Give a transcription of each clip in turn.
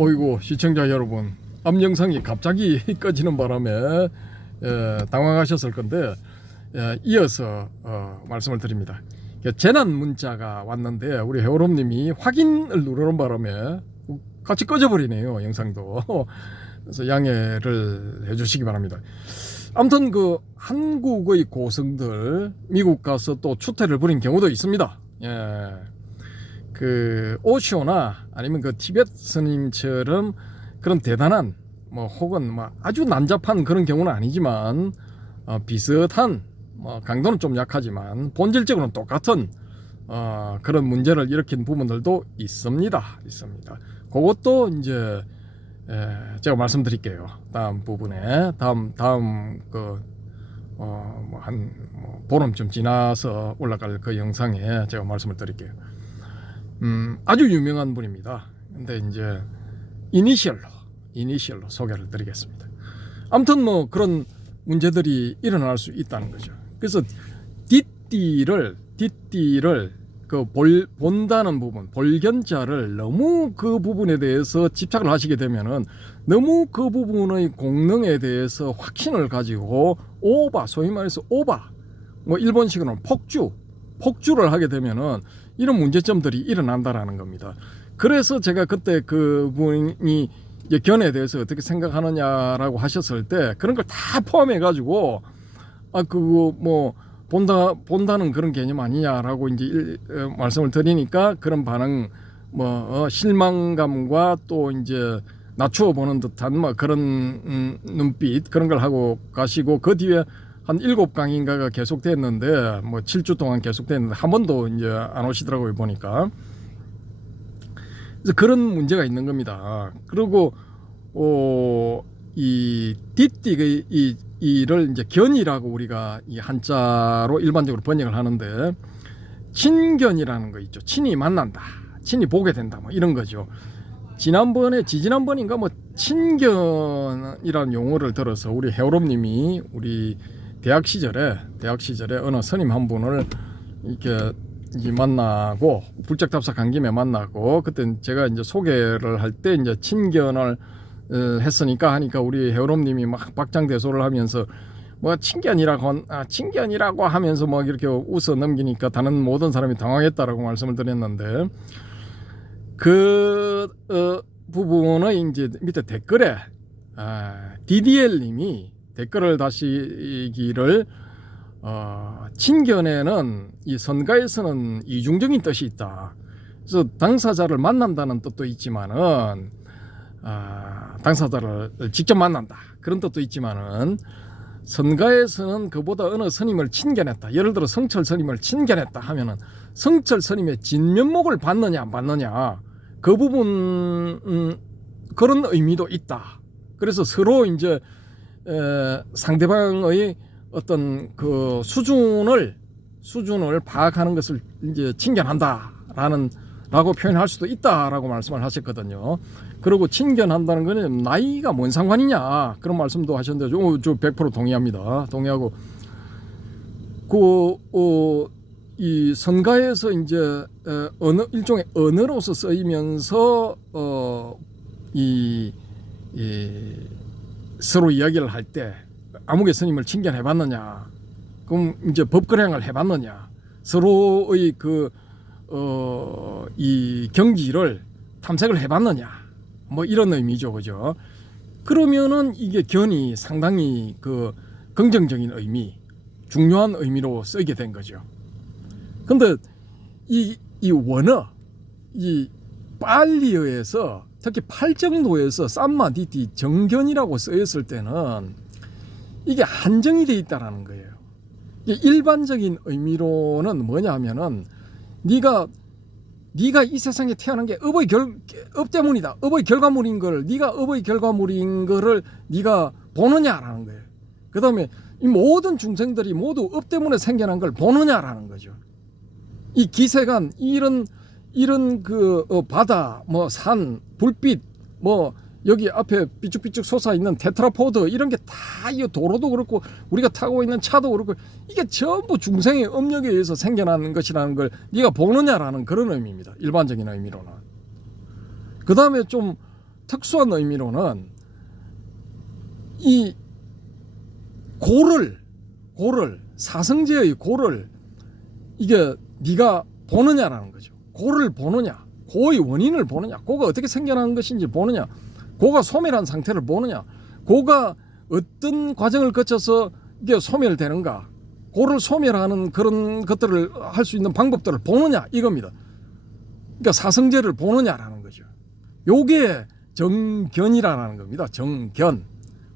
어이구, 시청자 여러분, 앞 영상이 갑자기 꺼지는 바람에 당황하셨을 건데, 이어서 말씀을 드립니다. 재난 문자가 왔는데 우리 해오롬님이 확인을 누르는 바람에 같이 꺼져버리네요, 영상도. 그래서 양해를 해주시기 바랍니다. 아무튼 그 한국의 고승들 미국 가서 또 추태를 부린 경우도 있습니다. 그 오쇼나 아니면 그 티벳 스님처럼 그런 대단한 뭐 혹은 뭐 아주 난잡한 그런 경우는 아니지만 비슷한 뭐 강도는 좀 약하지만 본질적으로는 똑같은 그런 문제를 일으킨 부분들도 있습니다. 그것도 이제 제가 말씀드릴게요. 다음 부분에 다음 그 한 보름쯤 지나서 올라갈 그 영상에 제가 말씀을 드릴게요. 아주 유명한 분입니다. 근데 이제 이니셜로 소개를 드리겠습니다. 아무튼 뭐 그런 문제들이 일어날 수 있다는 거죠. 그래서 뒷띠를 그 본다는 부분, 볼견자를 너무 그 부분에 대해서 집착을 하시게 되면은 너무 그 부분의 공능에 대해서 확신을 가지고 소위 말해서 뭐 일본식으로는 폭주를 하게 되면은 이런 문제점들이 일어난다라는 겁니다. 그래서 제가 그때 그분이 견해에 대해서 어떻게 생각하느냐라고 하셨을 때 그런 걸 다 포함해 가지고 그거 뭐 본다는 그런 개념 아니냐라고 이제 말씀을 드리니까 그런 반응 실망감과 또 이제 낮추어 보는 듯한 뭐 그런 눈빛 그런 걸 하고 가시고 그 뒤에 한 7강인가가 계속됐는데 뭐 7주 동안 계속됐는데 한 번도 이제 안 오시더라고요, 보니까. 그래서 그런 문제가 있는 겁니다. 그리고 이 띠띠의 이를 이제 견이라고 우리가 이 한자로 일반적으로 번역을 하는데 친견이라는 거 있죠. 친이 만난다, 친이 보게 된다, 뭐 이런 거죠. 지지난번인가 뭐 친견이라는 용어를 들어서 우리 해오롬님이 우리 대학 시절에 어느 스님 한 분을 이렇게 만나고 불짝답사 간 김에 만나고 그때 제가 이제 소개를 할 때 이제 친견을 했으니까 하니까 우리 해오롬님이 막 박장대소를 하면서 뭐 친견이라고 하면서 뭐 이렇게 웃어 넘기니까 다른 모든 사람이 당황했다라고 말씀을 드렸는데 그 부분의 이제 밑에 댓글에 DDL님이 댓글을 다시기를 친견에는 이 선가에서는 이중적인 뜻이 있다. 그래서 당사자를 만난다는 뜻도 있지만은 당사자를 직접 만난다 그런 뜻도 있지만은 선가에서는 그보다 어느 스님을 친견했다. 예를 들어 성철 스님을 친견했다 하면은 성철 스님의 진면목을 받느냐 안 받느냐 그 부분 그런 의미도 있다. 그래서 서로 이제 상대방의 어떤 그 수준을 파악하는 것을 이제 친견한다라고 표현할 수도 있다라고 말씀을 하셨거든요. 그리고 친견한다는 거는 나이가 뭔 상관이냐 그런 말씀도 하셨는데 저 100% 동의합니다. 동의하고 이 선가에서 이제 일종의 언어로서 쓰이면서 서로 이야기를 할 때 아무개 스님을 친견해봤느냐, 그럼 이제 법거래를 해봤느냐, 서로의 이 경지를 탐색을 해봤느냐, 뭐 이런 의미죠, 그죠? 그러면은 이게 견이 상당히 그 긍정적인 의미, 중요한 의미로 쓰이게 된 거죠. 근데 이 원어, 이 빨리어에서 특히 팔정도에서 쌈마디티 정견이라고 쓰였을 때는 이게 한정이 돼 있다라는 거예요. 일반적인 의미로는 뭐냐 하면은 네가 이 세상에 태어난 게 업 때문이다. 업의 결과물인 걸 네가 업의 결과물인 거를 네가 보느냐라는 거예요. 그다음에 이 모든 중생들이 모두 업 때문에 생겨난 걸 보느냐라는 거죠. 이 기세간 이런 그 바다, 뭐 산, 불빛, 뭐 여기 앞에 삐쭉삐쭉 솟아 있는 테트라포드 이런 게 다 이 도로도 그렇고 우리가 타고 있는 차도 그렇고 이게 전부 중생의 업력에 의해서 생겨나는 것이라는 걸 네가 보느냐라는 그런 의미입니다. 일반적인 의미로는. 그 다음에 좀 특수한 의미로는 이 고를 사성제의 고를 이게 네가 보느냐라는 거죠. 고를 보느냐, 고의 원인을 보느냐, 고가 어떻게 생겨난 것인지 보느냐, 고가 소멸한 상태를 보느냐, 고가 어떤 과정을 거쳐서 이게 소멸되는가, 고를 소멸하는 그런 것들을 할 수 있는 방법들을 보느냐 이겁니다. 그러니까 사성제를 보느냐라는 거죠. 요게 정견이라는 겁니다. 정견.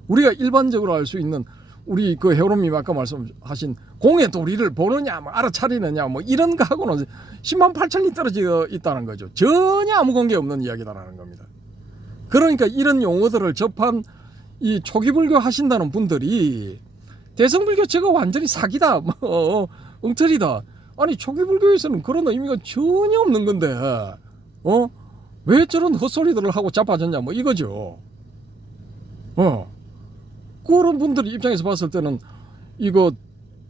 우리가 일반적으로 알 수 있는 우리 그 해오름님 아까 말씀하신 공의 도리를 보느냐, 뭐 알아차리느냐, 뭐 이런 거하고는 10만 8천리 떨어져 있다는 거죠. 전혀 아무 관계 없는 이야기다라는 겁니다. 그러니까 이런 용어들을 접한 이 초기불교 하신다는 분들이 대성불교 저거 완전히 사기다, 뭐 엉터리다. 아니 초기불교에서는 그런 의미가 전혀 없는 건데 왜 저런 헛소리들을 하고 자빠졌냐, 뭐 이거죠. 그런 분들 입장에서 봤을 때는 이거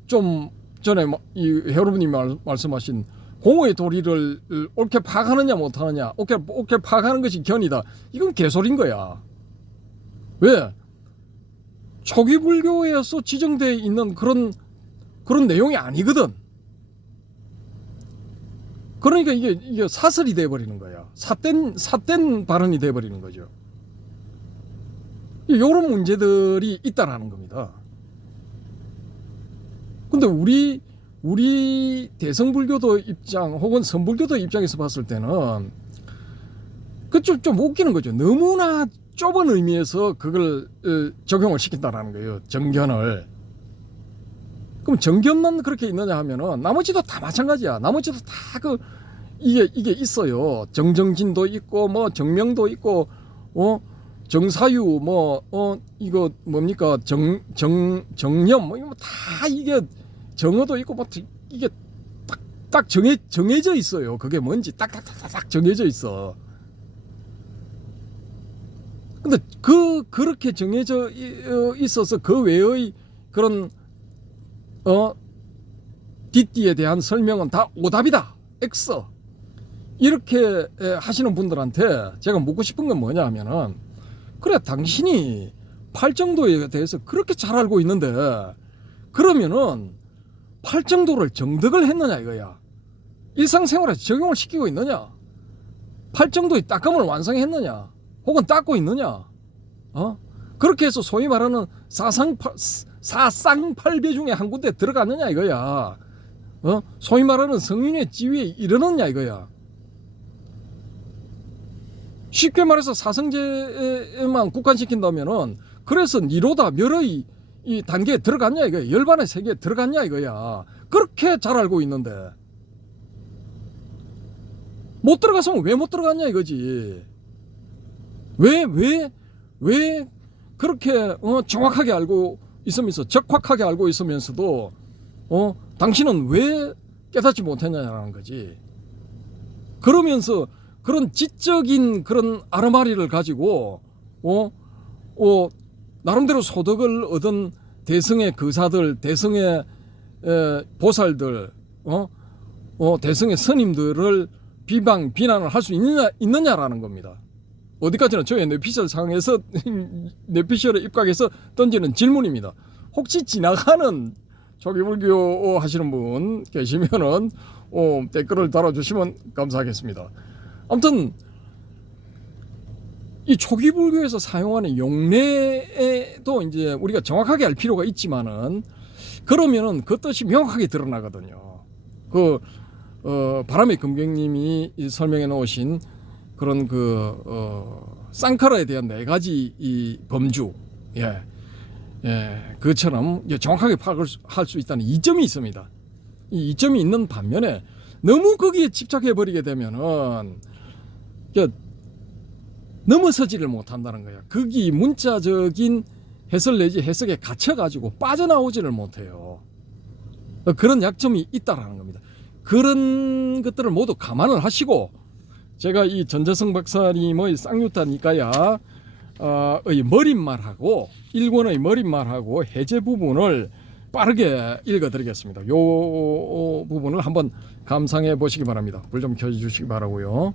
좀 전에 이 여러분이 말씀하신 공의 도리를 옳게 파악하느냐 못하느냐, 옳게 파악하는 것이 견이다, 이건 개소리인 거야. 왜? 초기 불교에서 지정되어 있는 그런 내용이 아니거든. 그러니까 이게 사설이 돼버리는 거야. 삿된 발언이 돼버리는 거죠. 이런 문제들이 있다라는 겁니다. 근데 우리 대성불교도 입장 혹은 선불교도 입장에서 봤을 때는 그 좀 웃기는 거죠. 너무나 좁은 의미에서 그걸 적용을 시킨다라는 거예요. 정견을. 그럼 정견만 그렇게 있느냐 하면은 나머지도 다 마찬가지야. 나머지도 다 이게 있어요. 정정진도 있고 뭐 정명도 있고 정사유 이거 뭡니까 정념 뭐 이거 다 이게 정어도 있고 뭐 이게 딱 정해져 있어요. 그게 뭔지 딱딱딱딱 정해져 있어. 근데 그렇게 정해져 있어서 그 외의 그런 뒷뒤에 대한 설명은 다 오답이다. X. 이렇게 하시는 분들한테 제가 묻고 싶은 건 뭐냐 하면은, 그래 당신이 팔정도에 대해서 그렇게 잘 알고 있는데 그러면은 팔정도를 정득을 했느냐 이거야. 일상생활에 적용을 시키고 있느냐, 팔정도의 딱감을 완성했느냐, 혹은 닦고 있느냐. 그렇게 해서 소위 말하는 사상팔배 중에 한 군데 들어갔느냐 이거야. 소위 말하는 성윤의 지위에 이르느냐 이거야. 쉽게 말해서 사성제에만 국한시킨다면은 그래서 니로다 멸의 이 단계에 들어갔냐 이거야. 열반의 세계에 들어갔냐 이거야. 그렇게 잘 알고 있는데 못 들어갔으면 왜 못 들어갔냐 이거지. 왜 그렇게 정확하게 알고 있으면서, 적확하게 알고 있으면서도 당신은 왜 깨닫지 못했냐라는 거지. 그러면서 그런 지적인 그런 아르마리를 가지고 나름대로 소득을 얻은 대승의 거사들, 대승의 보살들, 대승의 스님들을 비난을 할 수 있느냐라는 겁니다. 어디까지나 저의 뇌피셜 상에서 뇌피셜에 입각해서 던지는 질문입니다. 혹시 지나가는 초기불교 하시는 분 계시면은 댓글을 달아주시면 감사하겠습니다. 아무튼 이 초기불교에서 사용하는 용례도 이제 우리가 정확하게 알 필요가 있지만은, 그러면은 그 뜻이 명확하게 드러나거든요. 바람의 금경님이 설명해 놓으신 그런 쌍카라에 대한 4가지 이 범주, 그처럼 정확하게 파악을 할 수 있다는 이점이 있습니다. 이 이점이 있는 반면에 너무 거기에 집착해 버리게 되면은 넘어서지를 못한다는 거야. 거기 문자적인 해설 내지 해석에 갇혀가지고 빠져나오지를 못해요. 그런 약점이 있다라는 겁니다. 그런 것들을 모두 감안을 하시고, 제가 이 전재성 박사님의 쌍유타 니까야의 머릿말하고, 1권의 머릿말하고 해제 부분을 빠르게 읽어드리겠습니다. 요 부분을 한번 감상해 보시기 바랍니다. 불 좀 켜주시기 바라고요.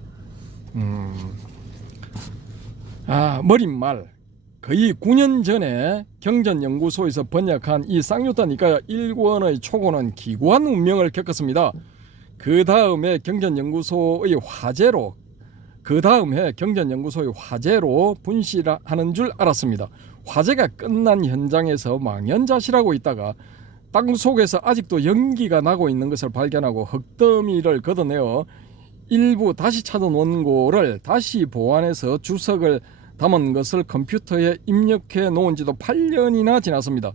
머릿말 거의 9년 전에 경전연구소에서 번역한 이 쌍유타 니까야 1권의 초고는 기구한 운명을 겪었습니다. 그 다음에 경전연구소의 화제로 분실하는 줄 알았습니다. 화제가 끝난 현장에서 망연자실하고 있다가 땅속에서 아직도 연기가 나고 있는 것을 발견하고 흙더미를 걷어내어 일부 다시 찾은 원고를 다시 보완해서 주석을 담은 것을 컴퓨터에 입력해 놓은 지도 8년이나 지났습니다.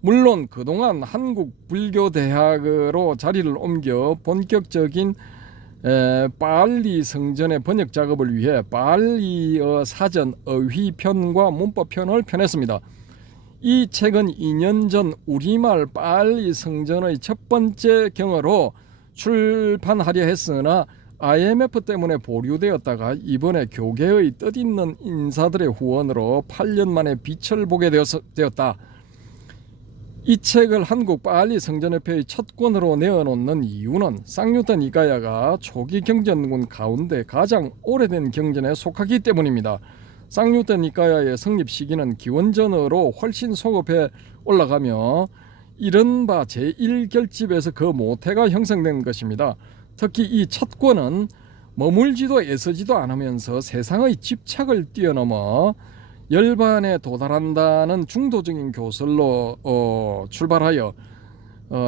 물론 그동안 한국불교대학으로 자리를 옮겨 본격적인 빨리 성전의 번역 작업을 위해 빨리어 사전 어휘편과 문법편을 펴냈습니다. 이 책은 2년 전 우리말 빨리 성전의 첫 번째 경어로 출판하려 했으나 IMF 때문에 보류되었다가 이번에 교계의 뜻있는 인사들의 후원으로 8년 만에 빛을 보게 되었다. 이 책을 한국 빨리 성전협회의 첫 권으로 내어놓는 이유는 쌍유타 니까야가 초기 경전군 가운데 가장 오래된 경전에 속하기 때문입니다. 쌍유타 니까야의 성립 시기는 기원전으로 훨씬 소급해 올라가며 이른바 제1결집에서 그 모태가 형성된 것입니다. 특히 이 첫 권은 머물지도 애쓰지도 않으면서 세상의 집착을 뛰어넘어 열반에 도달한다는 중도적인 교설로 출발하여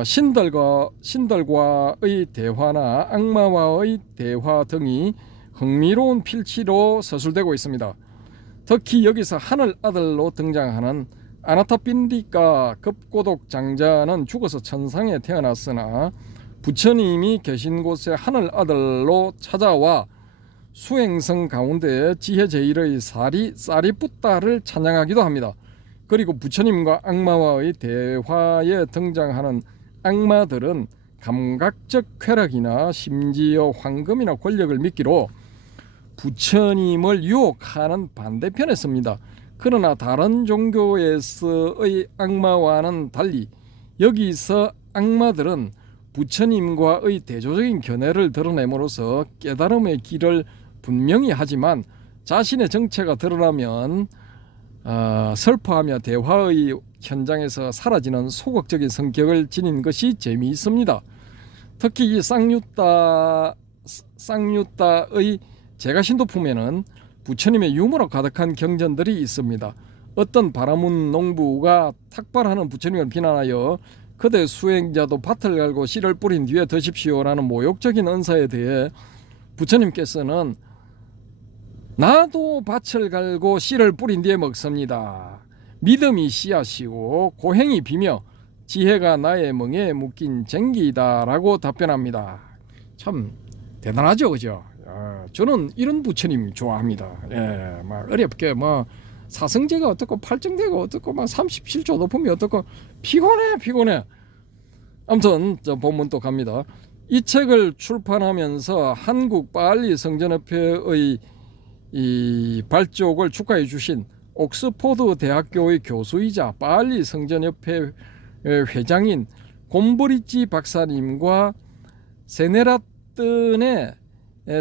신들과의 대화나 악마와의 대화 등이 흥미로운 필치로 서술되고 있습니다. 특히 여기서 하늘 아들로 등장하는 아나타핀디카 급고독 장자는 죽어서 천상에 태어났으나 부처님이 계신 곳에 하늘 아들로 찾아와 수행성 가운데 지혜 제일의 사리푸타를 찬양하기도 합니다. 그리고 부처님과 악마와의 대화에 등장하는 악마들은 감각적 쾌락이나 심지어 황금이나 권력을 미끼로 부처님을 유혹하는 반대편에 섭니다. 그러나 다른 종교에서의 악마와는 달리 여기서 악마들은 부처님과의 대조적인 견해를 드러냄으로써 깨달음의 길을 분명히 하지만 자신의 정체가 드러나면 슬퍼하며 대화의 현장에서 사라지는 소극적인 성격을 지닌 것이 재미있습니다. 특히 이 쌍유타의 제가신도품에는 부처님의 유머로 가득한 경전들이 있습니다. 어떤 바라문 농부가 탁발하는 부처님을 비난하여 그대 수행자도 밭을 갈고 씨를 뿌린 뒤에 드십시오라는 모욕적인 언사에 대해 부처님께서는 나도 밭을 갈고 씨를 뿌린 뒤에 먹습니다. 믿음이 씨앗이고 고행이 비며 지혜가 나의 멍에 묶인 쟁기다라고 답변합니다. 참 대단하죠, 그죠? 저는 이런 부처님 좋아합니다. 막 어렵게 사성제가 어떻고 팔정제가 어떻고 37조 높음이 어떻고 피곤해. 아무튼 저 본문 또 갑니다. 이 책을 출판하면서 한국 빨리 성전협회의 이 발족을 축하해 주신 옥스포드 대학교의 교수이자 빨리 성전협회 회장인 곰브리지 박사님과 세네라뜬의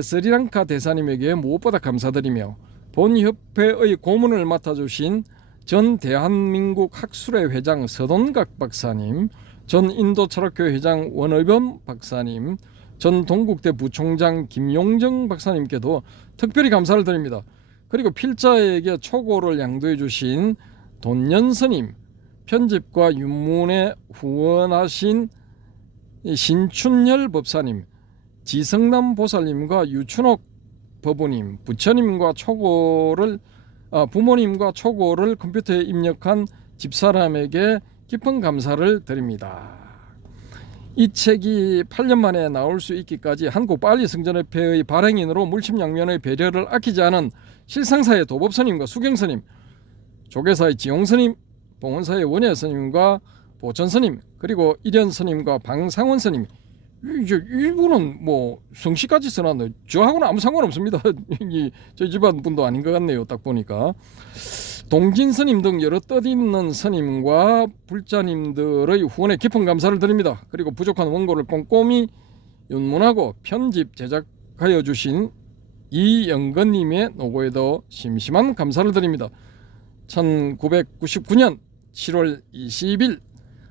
스리랑카 대사님에게 무엇보다 감사드리며 본 협회의 고문을 맡아주신 전 대한민국 학술회 회장 서돈각 박사님, 전 인도철학교회 회장 원의범 박사님, 전 동국대 부총장 김용정 박사님께도 특별히 감사를 드립니다. 그리고 필자에게 초고를 양도해 주신 돈연 스님, 편집과 윤문에 후원하신 신춘열 법사님, 지성남 보살님과 유춘옥 법우님, 부모님과 초고를 컴퓨터에 입력한 집사람에게 깊은 감사를 드립니다. 이 책이 8년 만에 나올 수 있기까지 한국 빨리 성전협회의 발행인으로 물심양면의 배려를 아끼지 않은 실상사의 도법스님과 수경스님, 조계사의 지용스님, 봉원사의 원예스님과 보천스님, 그리고 일현스님과 방상원스님, 이분은 성씨까지 써놨네. 저하고는 아무 상관없습니다. 저희 집안 분도 아닌 것 같네요. 딱 보니까 동진 스님 등 여러 뜻있는 스님과 불자님들의 후원에 깊은 감사를 드립니다. 그리고 부족한 원고를 꼼꼼히 윤문하고 편집 제작하여 주신 이영건님의 노고에도 심심한 감사를 드립니다. 1999년 7월 20일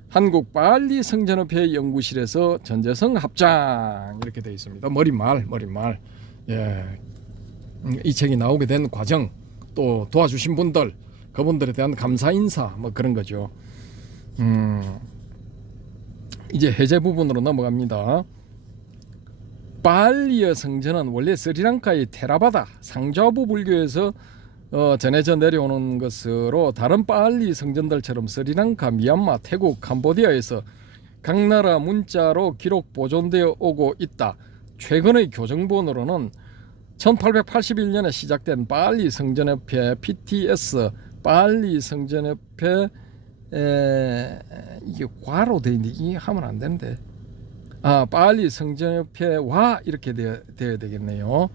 한국빨리 성전협회 연구실에서 전재성 합장 이렇게 되어 있습니다. 머릿말. 예. 이 책이 나오게 된 과정, 또 도와주신 분들, 그분들에 대한 감사 인사 뭐 그런 거죠. 이제 해제 부분으로 넘어갑니다. 빨리의 성전은 원래 스리랑카의 테라바다 상좌부 불교에서 전해져 내려오는 것으로 다른 빨리 성전들처럼 스리랑카, 미얀마, 태국, 캄보디아에서 각 나라 문자로 기록 보존되어 오고 있다. 최근의 교정본으로는 1881년에 시작된 빨리 성전협회 PTS 빨리 성전협회 이게 과로 되어 있는데 이게 하면 안 되는데 빨리 성전협회와 이렇게 되어야 되겠네요.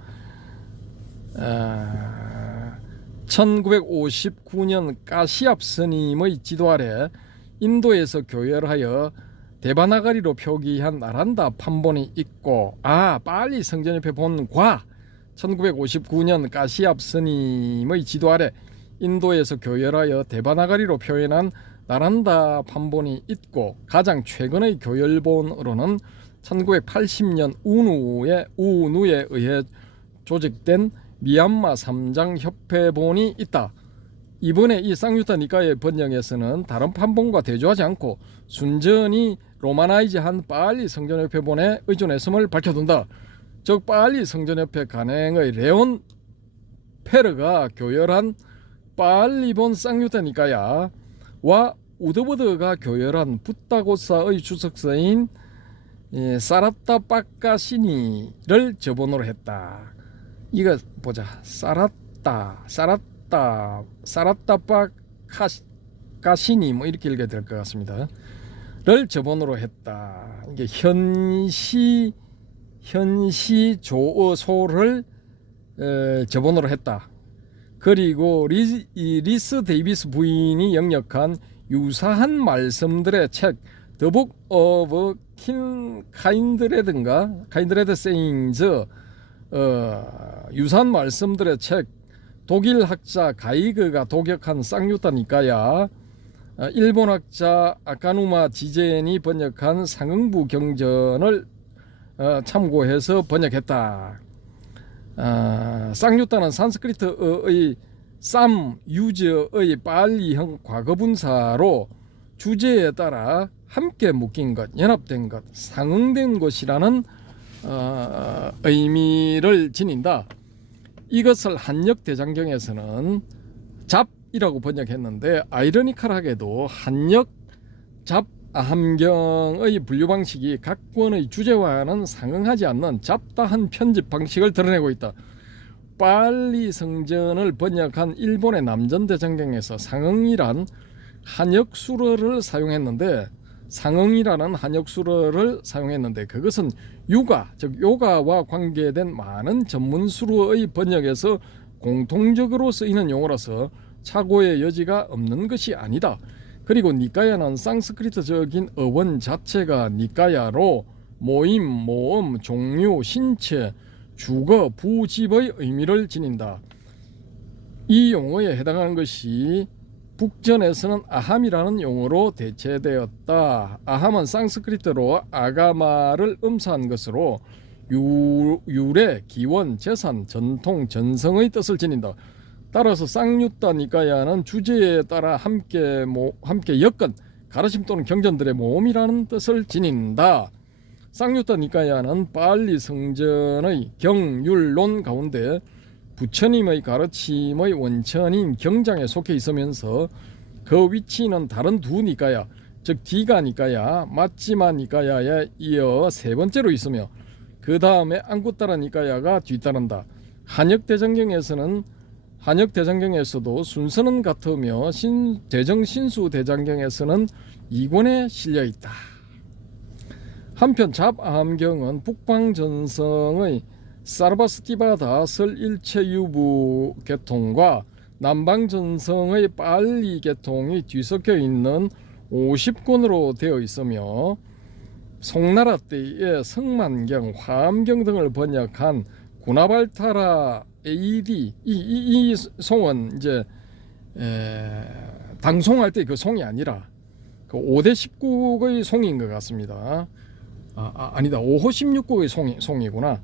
1959년 까시압 스님의 지도 아래 인도에서 교열하여 데바나가리로 표기한 나란다 판본이 있고 빨리 성전협회 본과 1959년 까시압 스님의 지도 아래 인도에서 교열하여 데바나가리로 표현한 나란다 판본이 있고 가장 최근의 교열본으로는 1980년 우누에 의해 조직된 미얀마 삼장협회본이 있다. 이번에 이 쌍유타 니카의 번역에서는 다른 판본과 대조하지 않고 순전히 로마나이즈한 빨리 성전협회본에 의존했음을 밝혀둔다. 즉 빨리 성전협회 간행의 레온 페르가 교열한 빨리본 쌍유타 니카야와 우드버드가 교열한 붓다고사의 주석서인 사라타 빠까시니를 저본으로 했다. 이거 보자. 사라타 빠까시니 뭐 이렇게 읽어야 될 것 같습니다. 를 저본으로 했다. 이게 현시 조어소를 저본으로 했다. 그리고 리스 데이비스 부인이 영역한 유사한 말씀들의 책 The Book of Kindred Sayings 유사한 말씀들의 책 독일 학자 가이그가 독역한 쌍유타 니카야 일본 학자 아카누마 지젠이 번역한 상응부 경전을 참고해서 번역했다. 쌍유타는 산스크리트의 쌈 유저의 빨리형 과거분사로 주제에 따라 함께 묶인 것, 연합된 것, 상응된 것이라는 의미를 지닌다. 이것을 한역대장경에서는 잡이라고 번역했는데 아이러니컬하게도 한역 잡함경의 분류 방식이 각 권의 주제와는 상응하지 않는 잡다한 편집 방식을 드러내고 있다. 빨리 성전을 번역한 일본의 남전대장경에서 상응이란 한역수어를 사용했는데 그것은 유가, 즉 요가와 관계된 많은 전문 수어의 번역에서 공통적으로 쓰이는 용어라서 착오의 여지가 없는 것이 아니다. 그리고 니카야는 상스크리트적인 어원 자체가 니카야로 모임, 모음, 종류, 신체, 주거, 부집의 의미를 지닌다. 이 용어에 해당하는 것이 북전에서는 아함이라는 용어로 대체되었다. 아함은 상스크리트로 아가마를 음사한 것으로 유래, 기원, 재산, 전통, 전성의 뜻을 지닌다. 따라서 쌍유타 니카야는 주제에 따라 함께 엮은 가르침 또는 경전들의 모음이라는 뜻을 지닌다. 쌍유타 니카야는 빨리 성전의 경율론 가운데 부처님의 가르침의 원천인 경장에 속해 있으면서 그 위치는 다른 두 니카야, 즉 디가 니카야, 마찌마 니카야에 이어 세 번째로 있으며 그 다음에 앙구타라 니카야가 뒤따른다. 한역대장경에서도 순서는 같으며 대정신수대장경에서는 2권에 실려있다. 한편 잡아함경은 북방전성의 사르바스티바다 설일체유부 계통과 남방전성의 빨리 계통이 뒤섞여 있는 50권으로 되어 있으며 송나라 때의 성만경, 화암경 등을 번역한 구나발타라 AD 이 송은 이제 당송할 때 그 송이 아니라 그 5대 19국의 송인 것 같습니다. 아니다. 5호 16국의 송이구나.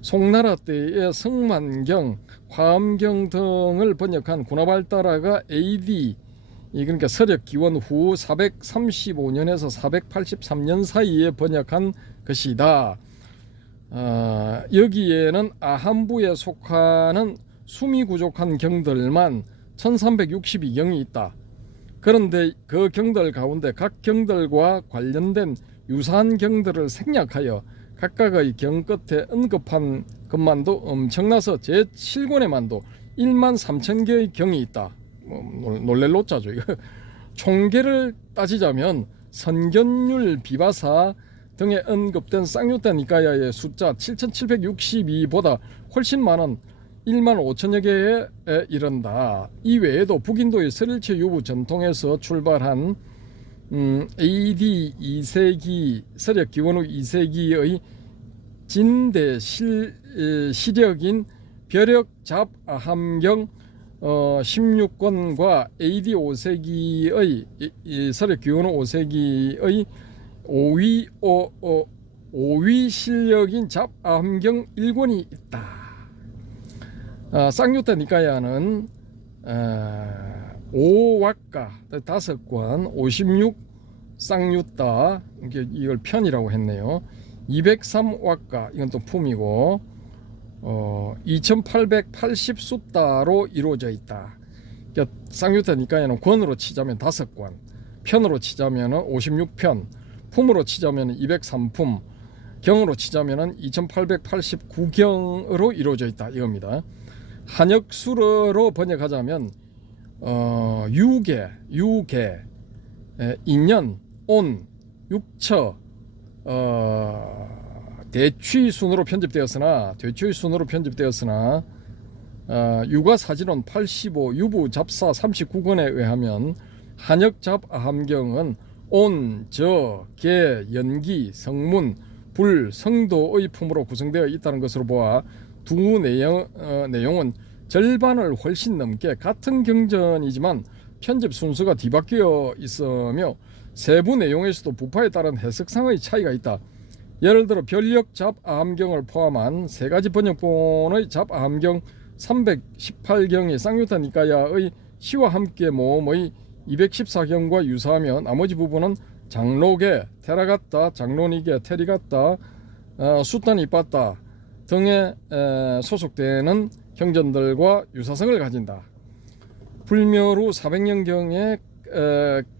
송나라 때의 성만경, 화엄경 등을 번역한 구나발타라가 AD 그러니까 서력 기원 후 435년에서 483년 사이에 번역한 것이다. 여기에는 아한부에 속하는 숨이 부족한 경들만 1362경이 있다. 그런데 그 경들 가운데 각 경들과 관련된 유사한 경들을 생략하여 각각의 경 끝에 언급한 것만도 엄청나서 제7권에만도 1만 3천 개의 경이 있다. 놀랄 노자죠. 이거 총계를 따지자면 선견율 비바사 등에 언급된 쌍유타 니까야의 숫자 7762보다 훨씬 많은 1만 5천여 개에 이른다. 이 외에도 북인도의 설일체 유부 전통에서 출발한 AD 2세기 서력 기원 후 2세기의 진대 시력인 벼력잡 아함경 16권과 AD 5세기의 서력 기원 후 5세기의 5위 실력인 잡 아함경 1권이 있다. 쌍유타 니까야는 5왁가 5권 56 쌍유타 이걸 편이라고 했네요. 203왁가 이건 또 품이고 2880숫다로 이루어져 있다. 그러니까 쌍유타 니까야는 권으로 치자면 5권, 편으로 치자면 56편, 품으로 치자면 203품, 경으로 치자면 2889경으로 이루어져 있다 이겁니다. 한역수로 번역하자면 유계, 인연, 온, 육처, 대취순으로 편집되었으나 유가사진원 85, 유부잡사 39권에 의하면 한역잡 아함경은 온, 저, 계, 연기, 성문, 불, 성도의 품으로 구성되어 있다는 것으로 보아 두 내용은 절반을 훨씬 넘게 같은 경전이지만 편집 순서가 뒤바뀌어 있으며 세부 내용에서도 부파에 따른 해석상의 차이가 있다. 예를 들어 별력잡 아함경을 포함한 세 가지 번역본의 잡 아함경 318경이 쌍유타 니까야의 시와 함께 모음의 214경과 유사하며 나머지 부분은 장로계, 테라가타, 장로니계, 테리가타, 수탄 이빠따 등에 소속되는 경전들과 유사성을 가진다. 불멸 후 400년경에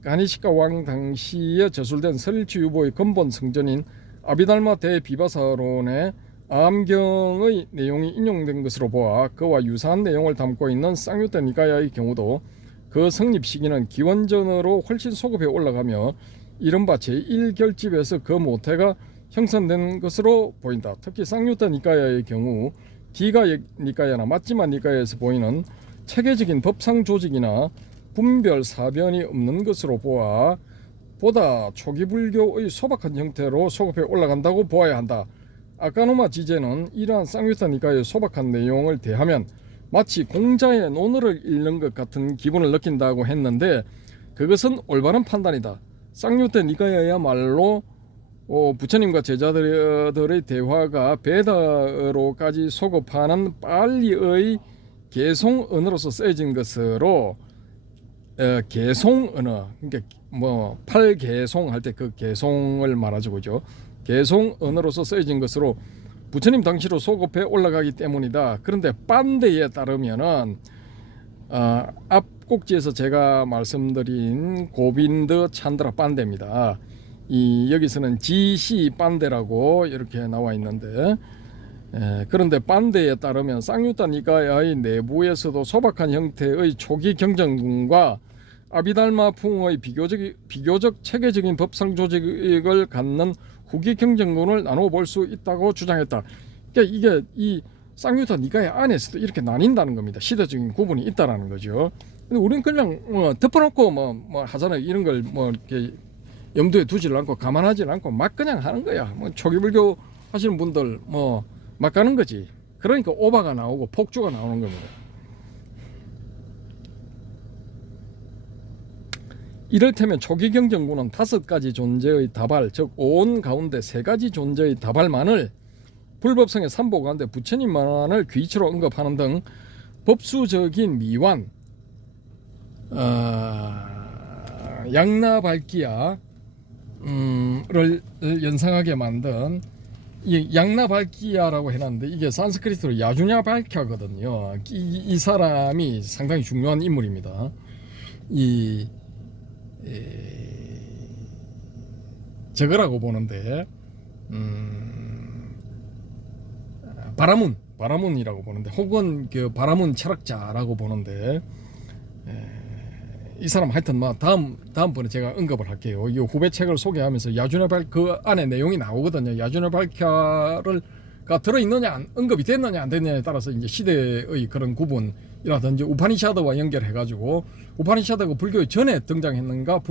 가니시카 왕 당시에 저술된 설일치 유보의 근본 성전인 아비달마 대비바사론의 아함경의 내용이 인용된 것으로 보아 그와 유사한 내용을 담고 있는 쌍유타 니까야의 경우도 그 성립 시기는 기원전으로 훨씬 소급해 올라가며 이른바 제1결집에서 그 모태가 형성된 것으로 보인다. 특히 쌍유타 니까야의 경우 디가 니까야나 ματ지마 니까야에서 보이는 체계적인 법상 조직이나 분별 사변이 없는 것으로 보아 보다 초기 불교의 소박한 형태로 소급해 올라간다고 보아야 한다. 아까노마 지제는 이러한 쌍유타 니까야의 소박한 내용을 대하면 마치 공자의 논어를 읽는 것 같은 기분을 느낀다고 했는데 그것은 올바른 판단이다. 쌍유타 니까야야말로 부처님과 제자들의 대화가 베다로까지 소급하는 빨리의 개송 언어로서 쓰여진 것으로 개송 언어, 그러니까 팔개송 할 때 그 개송을 말하죠, 그죠? 개송 언어로서 쓰여진 것으로 부처님 당시로 소급해 올라가기 때문이다. 그런데 빤데에 따르면은 앞 꼭지에서 제가 말씀드린 고빈드 찬드라 빤데입니다. 여기서는 지시 빤데라고 이렇게 나와 있는데 그런데 빤데에 따르면 쌍유타 니까야의 내부에서도 소박한 형태의 초기 경전과 아비달마풍의 비교적 체계적인 법상 조직을 갖는 후기 경전군을 나누어 볼 수 있다고 주장했다. 그러니까 이게 이 쌍유타 니까야 안에서도 이렇게 나뉜다는 겁니다. 시대적인 구분이 있다라는 거죠. 근데 우리는 그냥 덮어놓고 뭐 하잖아요. 이런 걸 이렇게 염두에 두질 않고 감안하지 않고 막 그냥 하는 거야. 초기 불교 하시는 분들 막 가는 거지. 그러니까 오바가 나오고 폭주가 나오는 겁니다. 이를테면 초기경전구는 5가지 존재의 다발, 즉 온 가운데 3가지 존재의 다발만을 불법성의 삼보 가운데 부처님만을 귀치로 언급하는 등 법수적인 미완, 양나발기야를 연상하게 만든 이 양나발기야라고 해놨는데 이게 산스크리트로 야주냐발캬거든요. 이 사람이 상당히 중요한 인물입니다. 저거라고 보는데 바라문이라고 보는데 혹은 그 바라문 철학자라고 보는데 이 사람 하여튼 뭐 다음번에 제가 언급을 할게요. 이 후배 책을 소개하면서 야주냐발 그 안에 내용이 나오거든요. 야주냐발캬가 들어있느냐 언급이 됐느냐 안 됐느냐에 따라서 이제 시대의 그런 구분이라든지 우파니샤드와 연결해가지고 우파니샤드가 불교 전에 등장했는가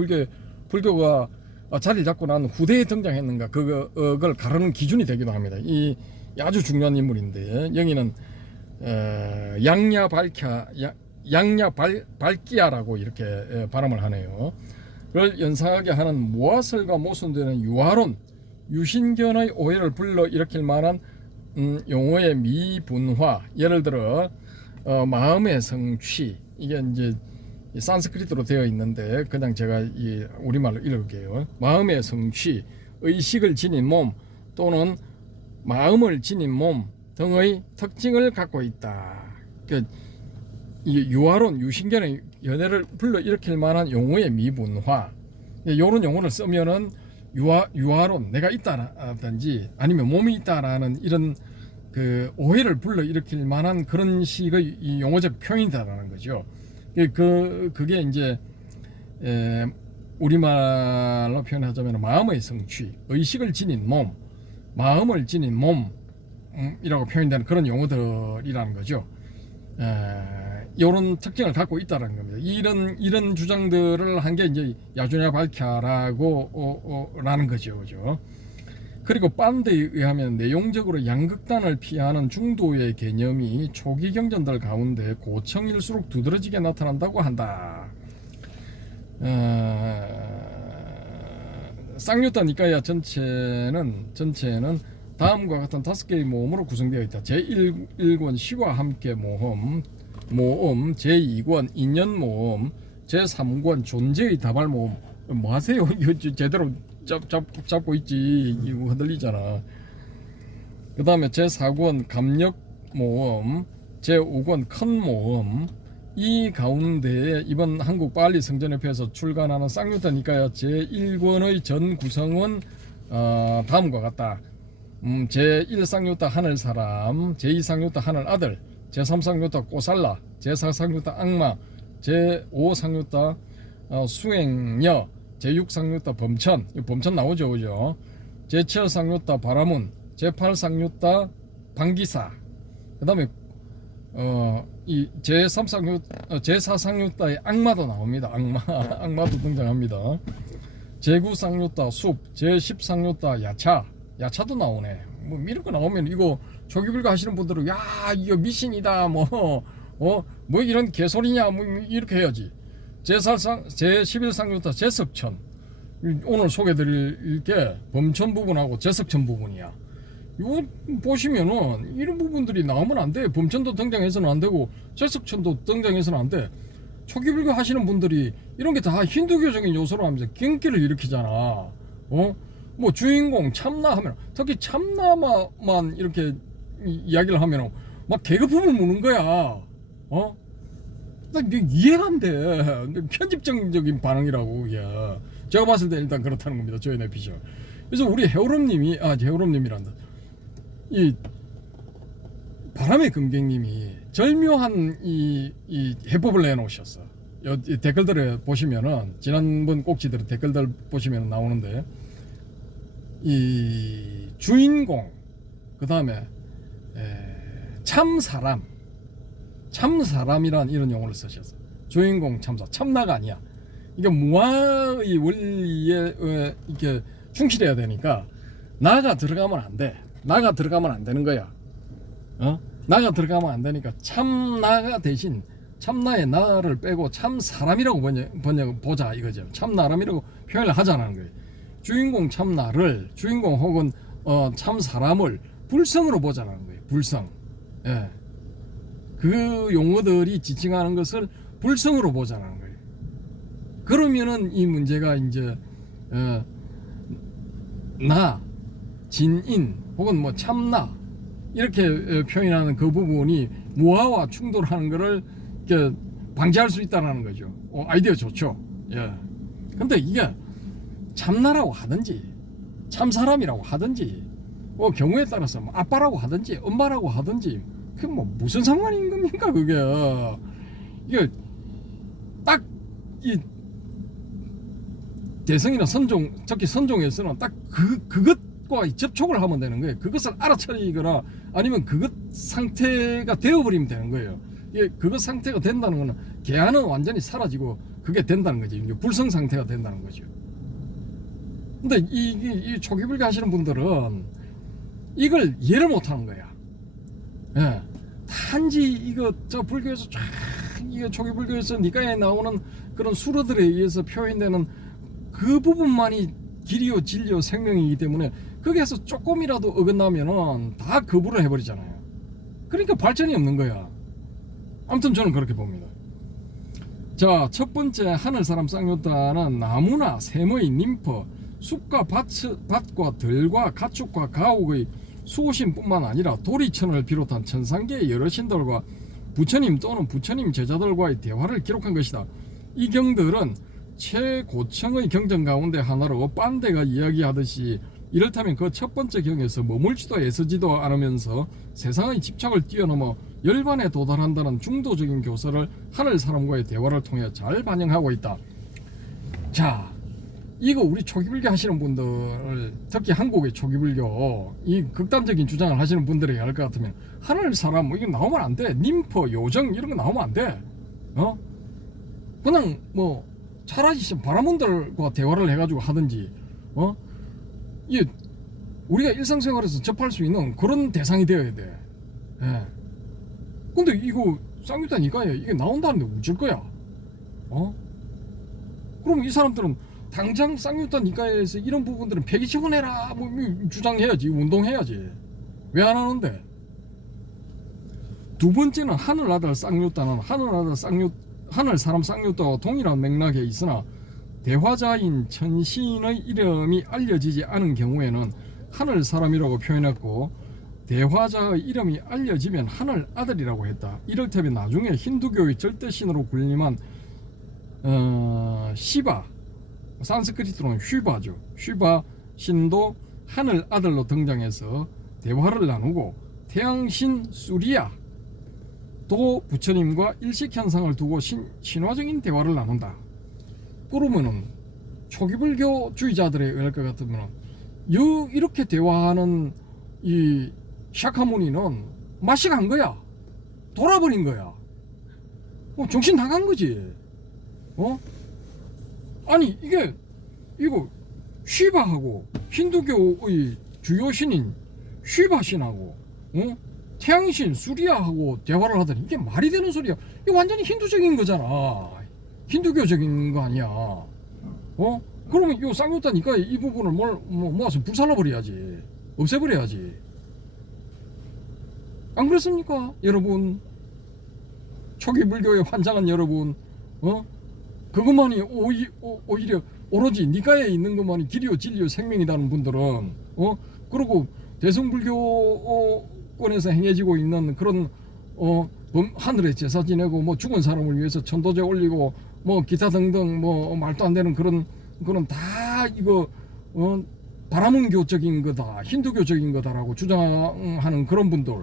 불교가 자리를 잡고 난 후대에 등장했는가 그걸 가르는 기준이 되기도 합니다. 이 아주 중요한 인물인데 여기는 양냐발기야라고 이렇게 발음을 하네요. 그걸 연상하게 하는 무아설과 모순되는 유화론, 유신견의 오해를 불러일으킬 만한 용어의 미분화, 예를 들어 마음의 성취, 이게 이제 산스크리트로 되어 있는데 그냥 제가 이 우리말로 읽을게요. 마음의 성취, 의식을 지닌 몸 또는 마음을 지닌 몸 등의 특징을 갖고 있다. 그러니까 이 유화론, 유신견의 연애를 불러일으킬 만한 용어의 미분화, 이런 용어를 쓰면은 유화론, 내가 있다라든지 아니면 몸이 있다라는 이런 그 오해를 불러일으킬 만한 그런 식의 이 용어적 표현이다라는 거죠. 그게 이제 우리말로 표현하자면 마음의 성취, 의식을 지닌 몸, 마음을 지닌 몸이라고 표현되는 그런 용어들이라는 거죠. 이런 특징을 갖고 있다는 겁니다. 이런 주장들을 한 게 이제 야주냐발캬라고 라는 거죠, 그죠? 그리고 반대에 의하면 내용적으로 양극단을 피하는 중도의 개념이 초기 경전들 가운데 고청일수록 두드러지게 나타난다고 한다. 쌍유타 니까야 전체는 다음과 같은 5개의 모음으로 구성되어 있다. 제1권 시와 함께 모음, 제2권 인연 모음, 제3권 존재의 다발 모음. 뭐 하세요? 이거 제대로 잡고 있지. 이거 흔들리잖아. 그 다음에 제4권 감력 모음, 제5권 큰 모음. 이 가운데 이번 한국 빨리 성전협회에서 출간하는 쌍유타 니까야 제1권의 전 구성은 다음과 같다. 제1쌍유타 하늘사람, 제2쌍유타 하늘아들, 제3쌍유타 꼬살라, 제4쌍유타 악마, 제5쌍유타 수행녀, 제6쌍유타 범천 나오죠, 그죠? 제7쌍유타 바라문, 제8쌍유타 방기사. 그 다음에 이 제4쌍유타의 악마도 나옵니다. 악마도 등장합니다. 제9쌍유타 숲, 제10쌍유타 야차도 나오네. 뭐 이런 거 나오면 이거 조기불교 하시는 분들은 야 이거 미신이다 뭐 이런 개소리냐 뭐 이렇게 해야지. 제11쌍유타 제석천, 오늘 소개드릴 게 범천 부분하고 제석천 부분이야. 이거 보시면은 이런 부분들이 나오면 안 돼. 범천도 등장해서는 안 되고 제석천도 등장해서는 안 돼. 초기불교 하시는 분들이 이런 게 다 힌두교적인 요소로 하면서 경기를 일으키잖아. 뭐 주인공 참나 하면, 특히 참나만 이렇게 이야기를 하면 막 계급품을 무는 거야. 나 이해가 안 돼. 편집적인 반응이라고. 그게 제가 봤을 때 일단 그렇다는 겁니다. 저희 내피셜. 그래서 우리 해오롬님이 해오롬님이란다. 이 바람의 금객님이 절묘한 이 해법을 내놓으셨어. 댓글들에 보시면은 지난번 꼭지들 댓글들 보시면 나오는데, 이 주인공, 그 다음에 참사람이라는 이런 용어를 쓰셨어. 주인공 참나가 아니야. 이게 무아의 원리에 이렇게 충실해야 되니까 나가 들어가면 안 돼. 나가 들어가면 안 되는 거야. 나가 들어가면 안 되니까 참나가 대신 참나의 나를 빼고 참 사람이라고 번역 보자 이거죠. 참 나람이라고 표현을 하자는 거예요. 주인공 참나를 주인공 혹은 참 사람을 불성으로 보자는 거예요. 불성. 예. 그 용어들이 지칭하는 것을 불성으로 보자는 거예요. 그러면은 이 문제가 이제 나, 진인 혹은 뭐 참나 이렇게 표현하는 그 부분이 무아와 충돌하는 것을 방지할 수 있다는 거죠. 아이디어 좋죠. 예. 근데 이게 참나라고 하든지 참사람이라고 하든지 경우에 따라서 뭐 아빠라고 하든지 엄마라고 하든지 그게 뭐 무슨 상관인 겁니까 그게. 이게 딱 이 대성이나 선종, 특히 선종에서는 딱 그것과 접촉을 하면 되는 거예요. 그것을 알아차리거나 아니면 그것 상태가 되어버리면 되는 거예요. 이게 그것 상태가 된다는 거는 개안은 완전히 사라지고 그게 된다는 거지. 불성 상태가 된다는 거죠. 근데 이 초기불교 하시는 분들은 이걸 이해를 못 하는 거야. 예. 단지 이거 저 불교에서 쫙 이게 초기불교에서 니까에 나오는 그런 수로들에 의해서 표현되는 그 부분만이 길이요 진리요 생명이기 때문에 거기에서 조금이라도 어긋나면은 다 거부를 해버리잖아요. 그러니까 발전이 없는 거야. 아무튼 저는 그렇게 봅니다. 자, 첫 번째 하늘사람 쌍요따는 나무나 샘의 님프, 숲과 밭과 들과 가축과 가옥의 수호신뿐만 아니라 도리천을 비롯한 천상계의 여러 신들과 부처님 또는 부처님 제자들과의 대화를 기록한 것이다. 이 경들은 최고층의 경전 가운데 하나로 빤대가 이야기하듯이 이렇다면 그 첫 번째 경에서 머물지도 애쓰지도 않으면서 세상의 집착을 뛰어넘어 열반에 도달한다는 중도적인 교사를 하늘 사람과의 대화를 통해 잘 반영하고 있다. 자, 이거 우리 초기불교 하시는 분들, 특히 한국의 초기불교 이 극단적인 주장을 하시는 분들에게 할 것 같으면 하늘 사람 뭐 이거 나오면 안 돼. 님퍼, 요정 이런 거 나오면 안 돼. 그냥 뭐 차라리 바라문들과 대화를 해가지고 하든지 이게 우리가 일상생활에서 접할 수 있는 그런 대상이 되어야 돼. 예. 근데 이거 쌍유다니까요. 이게 나온다는데 어쩔 거야? 그럼 이 사람들은 당장 쌍유타 니까에서 이런 부분들은 폐기처분해라 뭐 주장해야지, 운동해야지. 왜 안 하는데? 두 번째는 하늘아들 쌍유타는 하늘사람 쌍유타와 동일한 맥락에 있으나 대화자인 천신의 이름이 알려지지 않은 경우에는 하늘사람이라고 표현했고 대화자의 이름이 알려지면 하늘아들이라고 했다. 이를테면 나중에 힌두교의 절대신으로 군림한 시바, 산스크리트로는 휘바죠. 휘바 신도 하늘아들로 등장해서 대화를 나누고 태양신 수리야 도 부처님과 일식현상을 두고 신화적인 대화를 나눈다. 그러면은 초기불교주의자들에 의할 것 같으면 이렇게 대화하는 이 샤카무니는 맛이 간 거야. 돌아버린 거야. 정신 나간 거지. 아니 이거 쉬바하고 힌두교의 주요 신인 쉬바신하고 태양신 수리야하고 대화를 하더니 이게 말이 되는 소리야. 이거 완전히 힌두적인 거잖아. 힌두교적인 거 아니야. 그러면 이 쌍요따니까 이 부분을 모아서 불살라버려야지. 없애버려야지. 안 그렇습니까 여러분? 초기 불교의 환장한 여러분, 그것만이 오히려 오로지 니까에 있는 것만이 길이요 진리요 생명이라는 분들은 그리고 대성불교권에서 행해지고 있는 그런 하늘에 제사 지내고 뭐 죽은 사람을 위해서 천도제 올리고 뭐 기타 등등 뭐 말도 안 되는 그런 다 이거 바라문교적인 거다, 힌두교적인 거다라고 주장하는 그런 분들,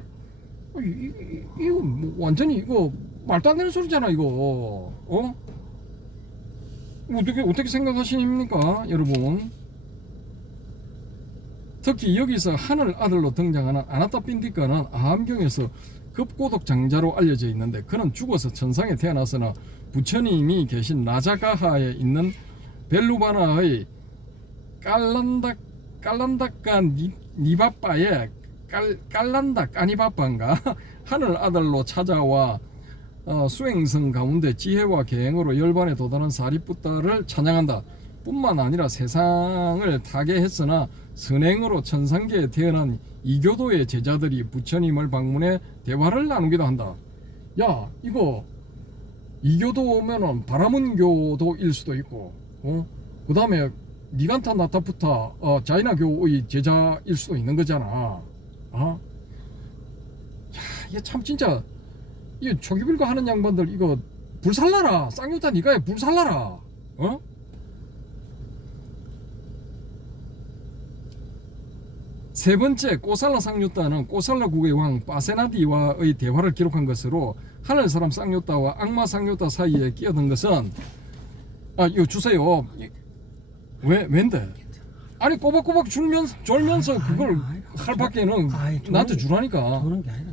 이거 뭐 완전히 이거 말도 안 되는 소리잖아 이거. 어떻게 생각하십니까 여러분? 특히 여기서 하늘 아들로 등장하는 아나타 핀디카는 아함경에서 급고독 장자로 알려져 있는데 그는 죽어서 천상에 태어나서나 부처님이 계신 라자가하에 있는 벨루바나의 깔란다까 니바빠의 깔란다 까니바빠인가 하늘 아들로 찾아와 수행성 가운데 지혜와 계행으로 열반에 도달한 사리푸타를 찬양한다. 뿐만 아니라 세상을 타개했으나 선행으로 천상계에 태어난 이교도의 제자들이 부처님을 방문해 대화를 나누기도 한다. 야, 이거 이교도 오면은 바라문교도일 수도 있고, 그 다음에 니간타 나타푸타 자이나교의 제자일 수도 있는 거잖아. 야, 이게 참 진짜 이 초기불교 하는 양반들 이거 불살라라. 쌍욕다 니가에 불살라라. 세 번째, 꼬살라 쌍욕다는 꼬살라 국의 왕 파세나디와의 대화를 기록한 것으로 하늘 사람 쌍욕다와 악마 쌍욕다 사이에 끼어든 것은 이거 주세요. 왠데? 아니 꼬박꼬박 졸면서 그걸 할 밖에는 나한테 주라니까. 그런 게 아니라.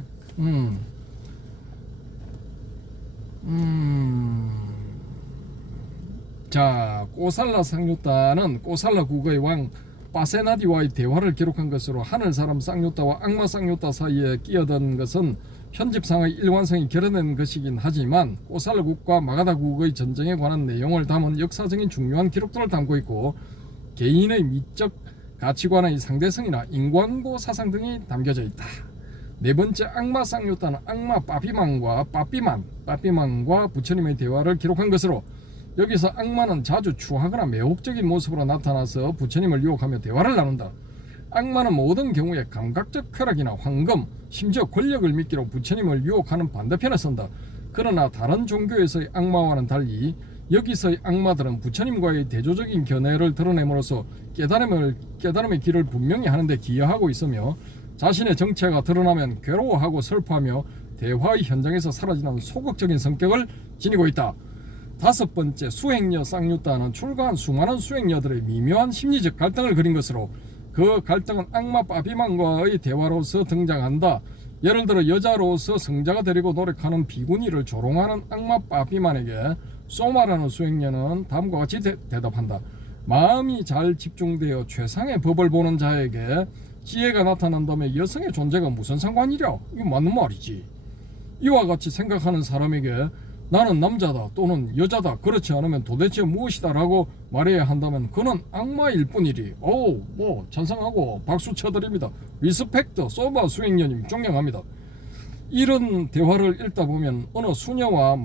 자, 꼬살라 쌍욕다는 꼬살라 국의 왕 파세나디와의 대화를 기록한 것으로 하늘 사람 쌍욕다와 악마 쌍욕다 사이에 끼어든 것은 편집상의 일관성이 결여된 것이긴 하지만 꼬살라국과 마가다국의 전쟁에 관한 내용을 담은 역사적인 중요한 기록들을 담고 있고 개인의 미적 가치관의 상대성이나 인광고 사상 등이 담겨져 있다. 네 번째, 악마 쌍욕다는 악마 빠삐만과 부처님의 대화를 기록한 것으로 여기서 악마는 자주 추하거나 매혹적인 모습으로 나타나서 부처님을 유혹하며 대화를 나눈다. 악마는 모든 경우에 감각적 쾌락이나 황금, 심지어 권력을 미끼로 부처님을 유혹하는 반대편에 선다. 그러나 다른 종교에서의 악마와는 달리 여기서의 악마들은 부처님과의 대조적인 견해를 드러냄으로써 깨달음의 길을 분명히 하는데 기여하고 있으며 자신의 정체가 드러나면 괴로워하고 슬퍼하며 대화의 현장에서 사라지는 소극적인 성격을 지니고 있다. 다섯 번째, 수행녀 쌍욕다는 출가한 수많은 수행녀들의 미묘한 심리적 갈등을 그린 것으로 그 갈등은 악마 빠비만과의 대화로서 등장한다. 예를 들어 여자로서 성자가 되려고 노력하는 비구니를 조롱하는 악마 빠비만에게 소마라는 수행녀는 다음과 같이 대답한다. 마음이 잘 집중되어 최상의 법을 보는 자에게 지혜가 나타난다면 여성의 존재가 무슨 상관이랴? 이거 맞는 말이지. 이와 같이 생각하는 사람에게 나는 남자다 또는 여자다, 그렇지 않으면 도대체 무엇이다 라고 말해야 한다면 그는 악마일 뿐이리. 찬성하고 박수 쳐드립니다. 리스펙트 소바 수행녀님 존경합니다. 이런 대화를 읽다 보면 어느 수녀와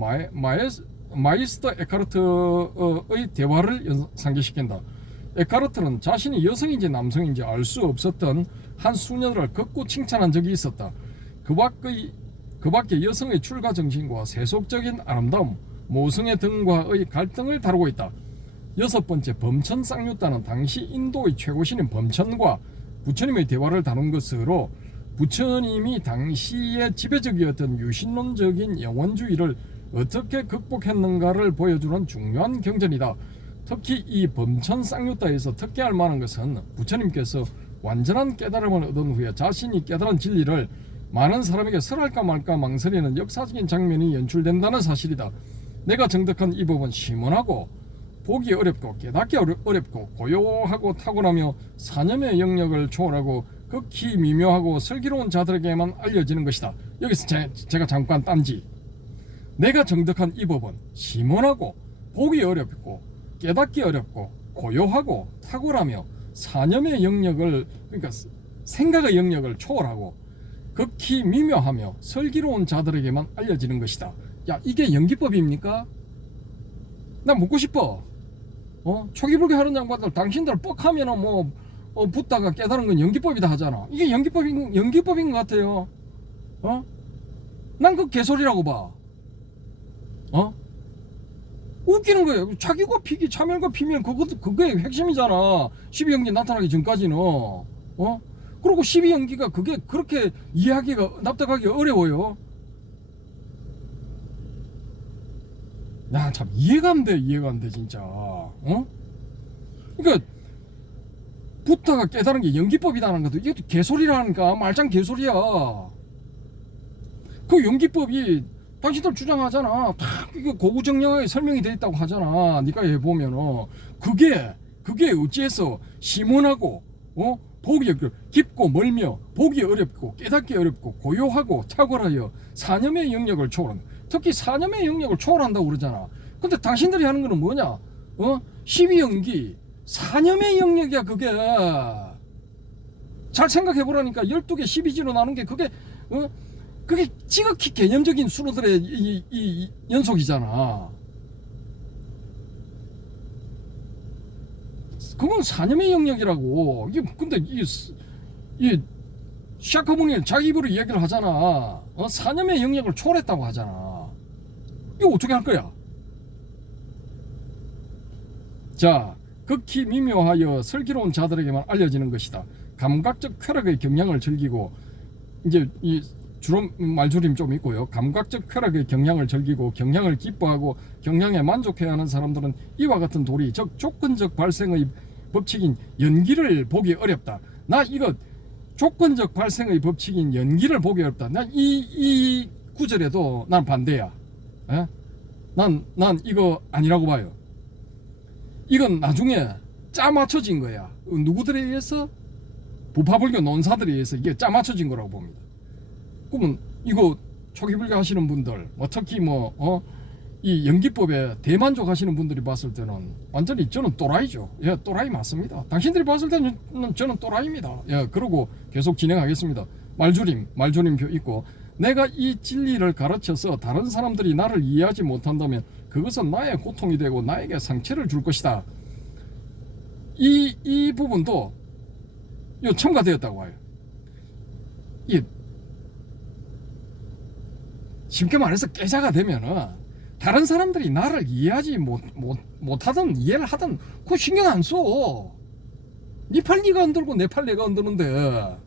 마이스터 에카르트의 대화를 상기시킨다. 에카르트는 자신이 여성인지 남성인지 알 수 없었던 한 수녀를 극구 칭찬한 적이 있었다. 그 밖에 여성의 출가 정신과 세속적인 아름다움, 모성의 등과의 갈등을 다루고 있다. 여섯 번째, 범천 쌍욕다는 당시 인도의 최고신인 범천과 부처님의 대화를 다룬 것으로 부처님이 당시에 지배적이었던 유신론적인 영원주의를 어떻게 극복했는가를 보여주는 중요한 경전이다. 특히 이 범천 쌍욕다에서 특기할 만한 것은 부처님께서 완전한 깨달음을 얻은 후에 자신이 깨달은 진리를 많은 사람에게 설할까 말까 망설이는 역사적인 장면이 연출된다는 사실이다. 내가 정득한 이 법은 심원하고 보기 어렵고 깨닫기 어렵고 고요하고 탁월하며 사념의 영역을 초월하고 극히 미묘하고 슬기로운 자들에게만 알려지는 것이다. 여기서 제가 잠깐 딴지. 내가 정득한 이 법은 심원하고 보기 어렵고 깨닫기 어렵고 고요하고 탁월하며 사념의 영역을, 그러니까 생각의 영역을 초월하고 극히 미묘하며 슬기로운 자들에게만 알려지는 것이다. 야, 이게 연기법입니까? 나 묻고 싶어. 초기불교 하는 양반들 당신들 뻑하면은 붙다가 깨달은 건 연기법이다 하잖아. 이게 연기법인 것 같아요. 난 그 개소리라고 봐. 웃기는 거예요. 차기고 피기, 차멸과 피면 그게 핵심이잖아. 12연기 나타나기 전까지는. 그리고 12연기가 그게 그렇게 이해하기가, 납득하기 어려워요. 야, 참 이해가 안 돼 진짜. 그러니까 부타가 깨달은 게 연기법이라는 것도 이게 개소리라니까. 말짱 개소리야. 그 연기법이 당신들 주장하잖아. 다 이게 고구정령하게 설명이 돼 있다고 하잖아. 니가 해보면은 그게 어찌해서 심원하고 보기 깊고 멀며 보기 어렵고 깨닫기 어렵고 고요하고 탁월하여 사념의 영역을 초월한, 특히 사념의 영역을 초월한다고 그러잖아. 근데 당신들이 하는 거는 뭐냐? 12연기 사념의 영역이야. 그게 잘 생각해 보라니까. 12개 12지로 나눈 게 그게 그게 지극히 개념적인 수로들의 이 연속이잖아. 그건 사념의 영역이라고. 이게 근데 이 샤카무니 자기 입으로 이야기를 하잖아. 사념의 영역을 초월했다고 하잖아. 이거 어떻게 할 거야? 자, 극히 미묘하여 슬기로운 자들에게만 알려지는 것이다. 감각적 쾌락의 경향을 즐기고, 이제 이 주름 말줄임 좀 있고요. 감각적 쾌락의 경향을 즐기고 경향을 기뻐하고 경향에 만족해야 하는 사람들은 이와 같은 도리, 즉 조건적 발생의 법칙인 연기를 보기 어렵다. 나 이거 조건적 발생의 법칙인 연기를 보기 어렵다. 난 이 구절에도 난 반대야. 에? 난 이거 아니라고 봐요. 이건 나중에 짜 맞춰진 거야. 누구들에 의해서? 부파불교 논사들에 의해서 이게 짜 맞춰진 거라고 봅니다. 그러면 이거 초기불교 하시는 분들, 특히 이 연기법에 대만족하시는 분들이 봤을 때는 완전히 저는 또라이죠. 예, 또라이 맞습니다. 당신들이 봤을 때는 저는 또라이입니다. 예, 그러고 계속 진행하겠습니다. 말줄임표 있고, 내가 이 진리를 가르쳐서 다른 사람들이 나를 이해하지 못한다면 그것은 나의 고통이 되고 나에게 상처를 줄 것이다. 이 부분도 첨가되었다고 해요. 쉽게 말해서 깨자가 되면은 다른 사람들이 나를 이해하지 못하든 이해를 하든 그거 신경 안 써. 네 팔 네가 흔들고 내 팔 내가 흔드는데,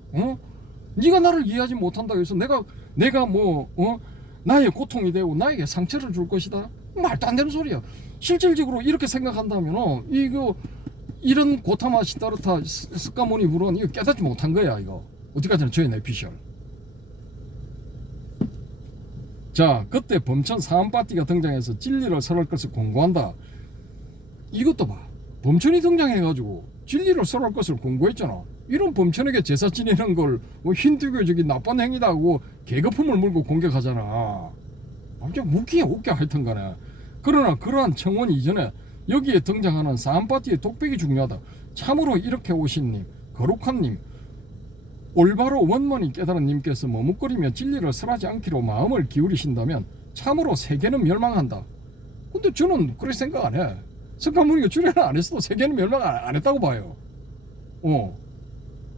네가 나를 이해하지 못한다고 해서 내가 나의 고통이 되고 나에게 상처를 줄 것이다? 말도 안 되는 소리야. 실질적으로 이렇게 생각한다면 이런 고타마 시다르타 스카모니 불은 이거 깨닫지 못한 거야. 이거 어디까지나 저의 내피셜. 자, 그때 범천 사암파티가 등장해서 진리를 설할 것을 공고한다. 이것도 봐. 범천이 등장해가지고 진리를 설할 것을 공고했잖아. 이런 범천에게 제사 지내는 걸 힌두교적인 나쁜 행위다고 계급품을 물고 공격하잖아. 완전 웃겨 하여튼 간에. 그러나 그러한 청원 이전에 여기에 등장하는 사암파티의 독백이 중요하다. 참으로 이렇게 오신 님, 거룩한 님, 올바로 원만히 깨달은 님께서 머뭇거리며 진리를 설하지 않기로 마음을 기울이신다면 참으로 세계는 멸망한다. 근데 저는 그렇게 생각 안 해. 석가모니가 출연을 안 했어도 세계는 멸망 안 했다고 봐요.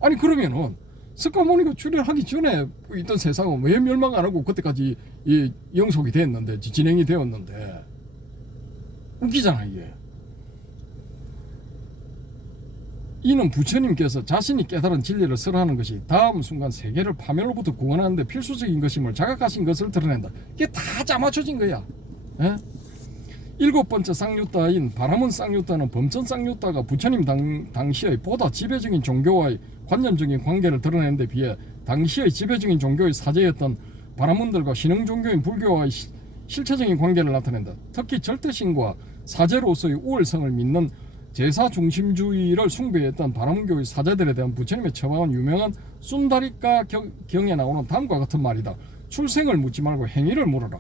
아니 그러면은 석가모니가 출연하기 전에 있던 세상은 왜 멸망 안 하고 그때까지 영속이 됐는데, 진행이 되었는데. 웃기잖아 이게. 이는 부처님께서 자신이 깨달은 진리를 설하는 것이 다음 순간 세계를 파멸로부터 구원하는 데 필수적인 것임을 자각하신 것을 드러낸다. 이게 다 짜맞춰진 거야. 에? 7번째 쌍유따인 바라문 쌍유따는 범천 쌍유따가 부처님 당시의 보다 지배적인 종교와의 관념적인 관계를 드러내는 데 비해 당시의 지배적인 종교의 사제였던 바라문들과 신흥 종교인 불교와의 실체적인 관계를 나타낸다. 특히 절대신과 사제로서의 우월성을 믿는 제사 중심주의를 숭배했던 바라문교의 사제들에 대한 부처님의 처방은 유명한 순다리까 경에 나오는 다음과 같은 말이다. 출생을 묻지 말고 행위를 물어라.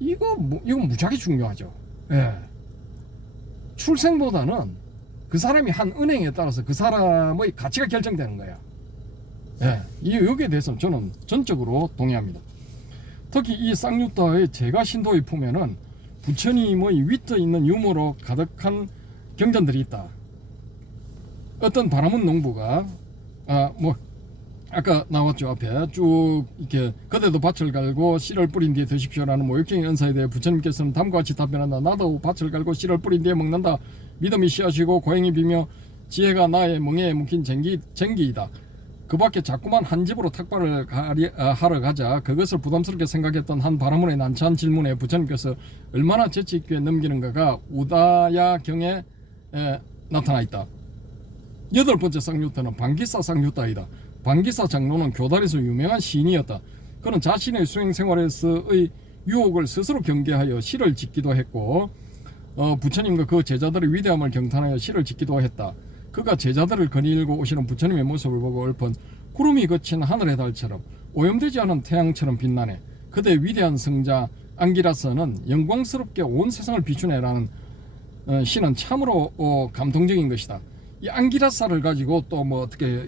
이거 무지하게 중요하죠. 예. 출생보다는 그 사람이 한 은행에 따라서 그 사람의 가치가 결정되는 거야. 예. 여기에 대해서는 저는 전적으로 동의합니다. 특히 이 쌍유따의 제가 신도의 품에는 부처님의 위트 있는 유머로 가득한 경전들이 있다. 어떤 바라문 농부가 아까 나왔죠. 앞에 쭉 이렇게 그대도 밭을 갈고 씨를 뿌린 뒤에 드십시오라는 모욕적인 은사에 대해 부처님께서는 다음과 같이 답변한다. 나도 밭을 갈고 씨를 뿌린 뒤에 먹는다. 믿음이 씨앗이고 고행이 비며 지혜가 나의 멍에에 묵힌 쟁기이다. 그 밖에 자꾸만 한 집으로 탁발을 하러 가자 그것을 부담스럽게 생각했던 한 바라문의 난처한 질문에 부처님께서 얼마나 재치있게 넘기는가가 우다야경에 나타나 있다. 8번째 쌍유따는 방기사 쌍유따이다. 방기사 장로는 교달에서 유명한 시인이었다. 그는 자신의 수행 생활에서의 유혹을 스스로 경계하여 시를 짓기도 했고 부처님과 그 제자들의 위대함을 경탄하여 시를 짓기도 했다. 그가 제자들을 거닐고 오시는 부처님의 모습을 보고 읊은 구름이 거친 하늘의 달처럼 오염되지 않은 태양처럼 빛나네. 그대 위대한 성자 앙기라스는 영광스럽게 온 세상을 비추네라는 시는 참으로 감동적인 것이다. 이 앙기라사를 가지고 또 뭐 어떻게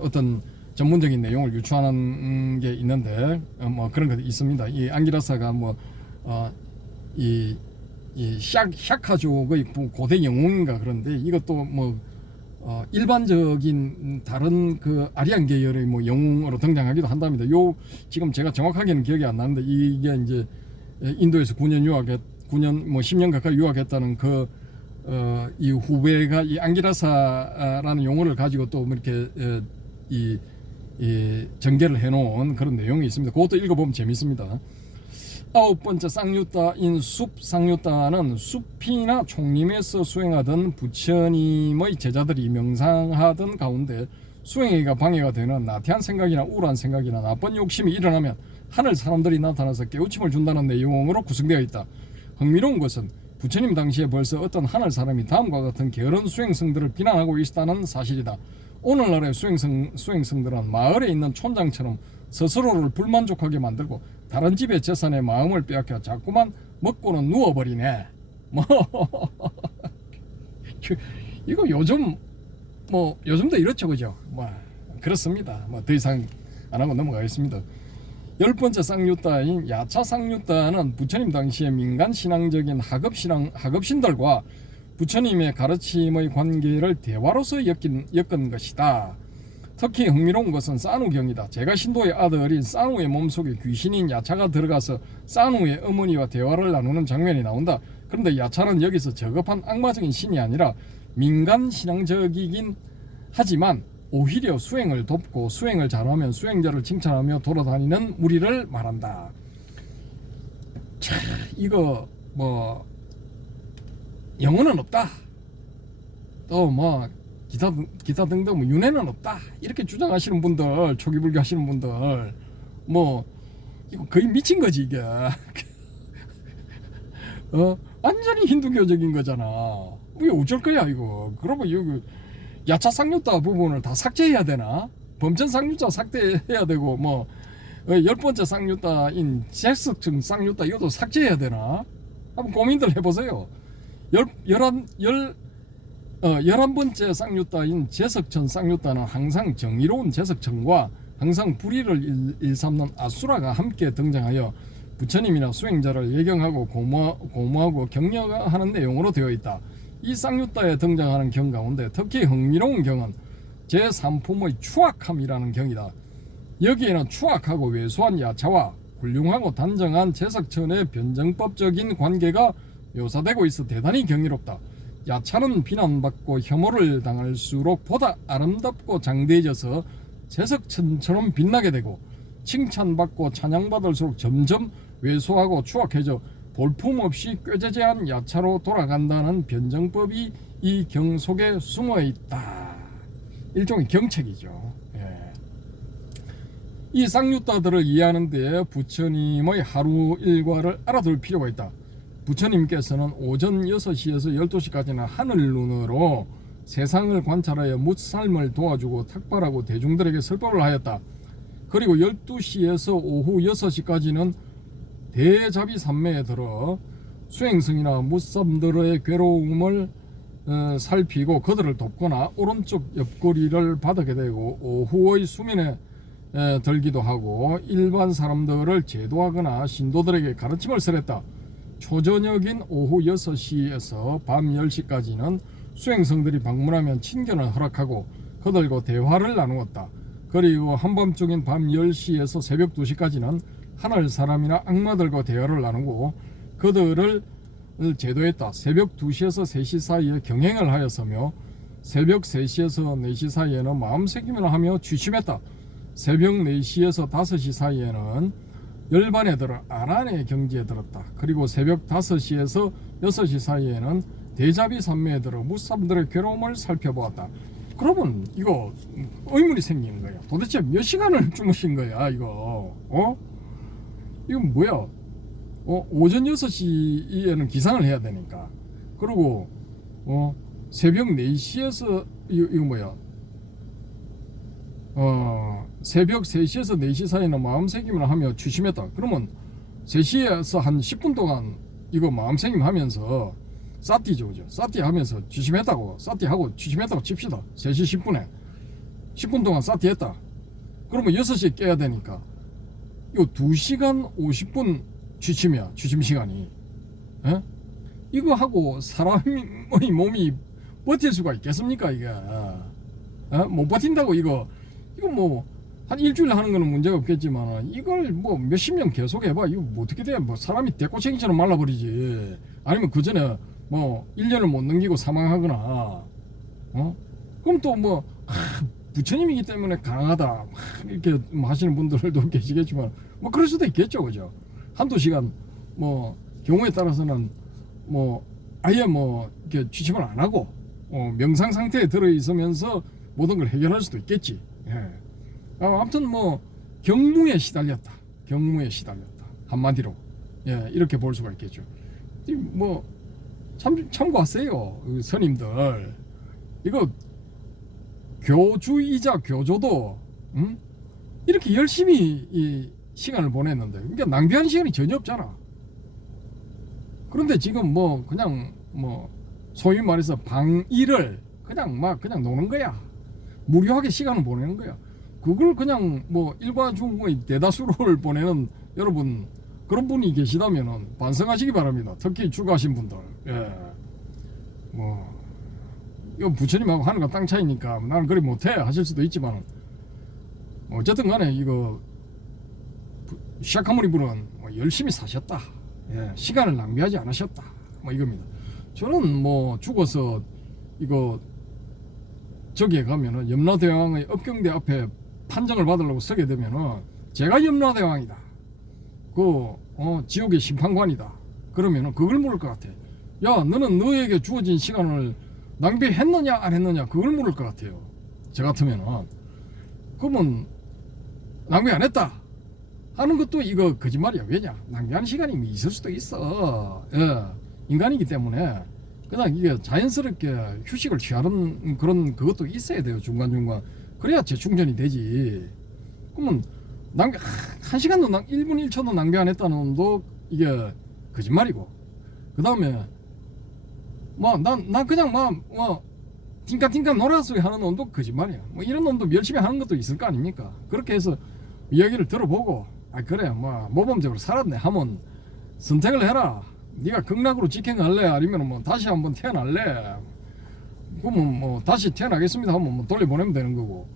어떤 전문적인 내용을 유추하는 게 있는데 뭐 그런 것도 있습니다. 이 앙기라사가 이 샤카족의 고대 영웅인가 그런데 이것도 뭐 일반적인 다른 그 아리안 계열의 뭐 영웅으로 등장하기도 한답니다. 요 지금 제가 정확하게는 기억이 안 나는데 이게 이제 인도에서 9년 뭐 10년 가까이 유학했다는 이 후배가 이 앙기라사라는 용어를 가지고 또 이렇게 이 전개를 해놓은 그런 내용이 있습니다. 그것도 읽어보면 재밌습니다. 9번째 쌍유따인 숲. 쌍유따는 숲이나 총림에서 수행하던 부처님의 제자들이 명상하던 가운데 수행에가 방해가 되는 나태한 생각이나 우울한 생각이나 나쁜 욕심이 일어나면 하늘 사람들이 나타나서 깨우침을 준다는 내용으로 구성되어 있다. 흥미로운 것은 부처님 당시에 벌써 어떤 하늘 사람이 다음과 같은 게으른 수행성들을 비난하고 있다는 사실이다. 오늘날의 수행성들은 마을에 있는 촌장처럼 스스로를 불만족하게 만들고 다른 집의 재산에 마음을 빼앗겨 자꾸만 먹고는 누워버리네. 뭐 이거 요즘도 이렇죠, 그죠? 뭐 그렇습니다. 뭐 더 이상 안 하고 넘어가겠습니다. 10번째 쌍유따인 야차 쌍유따는 부처님 당시의 민간 신앙적인 하급신들과 부처님의 가르침의 관계를 대화로서 엮은 것이다. 특히 흥미로운 것은 싸누경이다. 제가 신도의 아들인 싸누의 몸속에 귀신인 야차가 들어가서 싸누의 어머니와 대화를 나누는 장면이 나온다. 그런데 야차는 여기서 저급한 악마적인 신이 아니라 민간 신앙적이긴 하지만 오히려 수행을 돕고 수행을 잘하면 수행자를 칭찬하며 돌아다니는 무리를 말한다. 자, 이거 뭐 영혼은 없다. 또 뭐 기타 등등 뭐 윤회는 없다. 이렇게 주장하시는 분들, 초기불교 하시는 분들 뭐 이거 거의 미친 거지 이게. 완전히 힌두교적인 거잖아. 이게 어쩔 거야 이거. 그러면 여기 야차 쌍유따 부분을 다 삭제해야 되나? 범천 쌍유따 삭제해야 되고 뭐 10번째 쌍유따인 제석층 쌍유따 이것도 삭제해야 되나? 한번 고민들 해보세요. 11번째 쌍유따인 제석천 쌍유따는 항상 정의로운 제석천과 항상 불의를 일삼는 아수라가 함께 등장하여 부처님이나 수행자를 예경하고 고모하고 격려하는 내용으로 되어 있다. 이 쌍유따에 등장하는 경 가운데 특히 흥미로운 경은 제3품의 추악함이라는 경이다. 여기에는 추악하고 왜소한 야차와 훌륭하고 단정한 제석천의 변정법적인 관계가 묘사되고 있어 대단히 경이롭다. 야차는 비난받고 혐오를 당할수록 보다 아름답고 장대해져서 제석천처럼 빛나게 되고 칭찬받고 찬양받을수록 점점 왜소하고 추악해져 볼품없이 꾀죄죄한 야차로 돌아간다는 변정법이 이 경 속에 숨어 있다. 일종의 경책이죠. 이 쌍유따들을 이해하는 데 부처님의 하루 일과를 알아둘 필요가 있다. 부처님께서는 오전 6시에서 12시까지는 하늘 눈으로 세상을 관찰하여 묻삶을 도와주고 탁발하고 대중들에게 설법을 하였다. 그리고 12시에서 오후 6시까지는 대자비 삼매에 들어 수행승이나 묻삼들의 괴로움을 살피고 그들을 돕거나 오른쪽 옆구리를 바닥에 대고 오후의 수면에 들기도 하고 일반 사람들을 제도하거나 신도들에게 가르침을 설했다. 초저녁인 오후 6시에서 밤 10시까지는 수행성들이 방문하면 친견을 허락하고 그들과 대화를 나누었다. 그리고 한밤중인 밤 10시에서 새벽 2시까지는 하늘 사람이나 악마들과 대화를 나누고 그들을 제도했다. 새벽 2시에서 3시 사이에 경행을 하였으며 새벽 3시에서 4시 사이에는 마음새김을 하며 취침했다. 새벽 4시에서 5시 사이에는 열반에 들어 아란의 경지에 들었다. 그리고 새벽 5시에서 6시 사이에는 대자비 산매에 들어 묻삼들의 괴로움을 살펴보았다. 그러면 이거 의문이 생기는 거야. 도대체 몇 시간을 주무신 거야 이거? 이건 뭐야? 오전 6시에는 기상을 해야 되니까. 그리고 새벽 4시에서 이거 뭐야? 새벽 3시에서 4시 사이는 마음새김을 하며 취침했다. 그러면 3시에서 한 10분 동안 이거 마음새김 하면서 사띠죠, 그죠? 사띠 하면서 취침했다고, 사띠 하고 취침했다고 칩시다. 3시 10분에 10분 동안 사띠 했다. 그러면 6시에 깨야 되니까 요 2시간 50분 취침이야, 취침 시간이. 에? 이거 하고 사람의 몸이 버틸 수가 있겠습니까, 이게? 못 버틴다고 이거 뭐 한 일주일 하는 거는 문제가 없겠지만 이걸 뭐 몇십 년 계속 해봐 이거 뭐 어떻게 돼? 뭐 사람이 대꼬챙이처럼 말라버리지. 아니면 그 전에 뭐 1년을 못 넘기고 사망하거나 그럼 또 뭐 부처님이기 때문에 강하다 이렇게 하시는 분들도 계시겠지만 뭐 그럴 수도 있겠죠, 그죠? 한두 시간 뭐 경우에 따라서는 뭐 아예 뭐 이렇게 취침을 안 하고 명상 상태에 들어 있으면서 모든 걸 해결할 수도 있겠지. 예. 아무튼 뭐 경무에 시달렸다. 경무에 시달렸다. 한마디로 이렇게 볼 수가 있겠죠. 뭐 참고하세요, 스님들. 이거 교주이자 교조도 이렇게 열심히 이 시간을 보냈는데 그러니까 낭비하는 시간이 전혀 없잖아. 그런데 지금 뭐 그냥 뭐 소위 말해서 방일을 그냥 노는 거야. 무료하게 시간을 보내는 거야. 그걸 그냥 뭐 일과 중의 대다수를 보내는 여러분 그런 분이 계시다면은 반성하시기 바랍니다. 특히 출가하신 분들. 뭐 이거 부처님하고 하늘과 땅 차이니까 나는 그리 못해 하실 수도 있지만 어쨌든 간에 이거 시아카모니 분은 뭐 열심히 사셨다. 시간을 낭비하지 않으셨다. 뭐 이겁니다. 저는 뭐 죽어서 이거 저기에 가면은 염라대왕의 업경대 앞에 판정을 받으려고 서게 되면은 제가 염라대왕이다. 지옥의 심판관이다. 그러면은 그걸 물을 것 같아. 야, 너는 너에게 주어진 시간을 낭비했느냐 안 했느냐 그걸 물을 것 같아요. 저 같으면은. 그러면 낭비 안 했다 하는 것도 이거 거짓말이야. 왜냐? 낭비하는 시간이 있을 수도 있어. 인간이기 때문에 그냥 이게 자연스럽게 휴식을 취하는 그런 그것도 있어야 돼요. 중간중간. 그래야 재충전이 되지. 그러면 한 시간도 1분 1초도 낭비 안 했다는 놈도 이게 거짓말이고. 그 다음에 뭐 난 그냥 뭐 띵까띵까 놀아서 하는 놈도 거짓말이야. 뭐 이런 놈도 열심히 하는 것도 있을 거 아닙니까? 그렇게 해서 이야기를 들어보고 그래 뭐 모범적으로 살았네 하면 선택을 해라. 네가 극락으로 직행할래 아니면 뭐 다시 한번 태어날래? 그러면 뭐 다시 태어나겠습니다 하면 뭐 돌려보내면 되는 거고,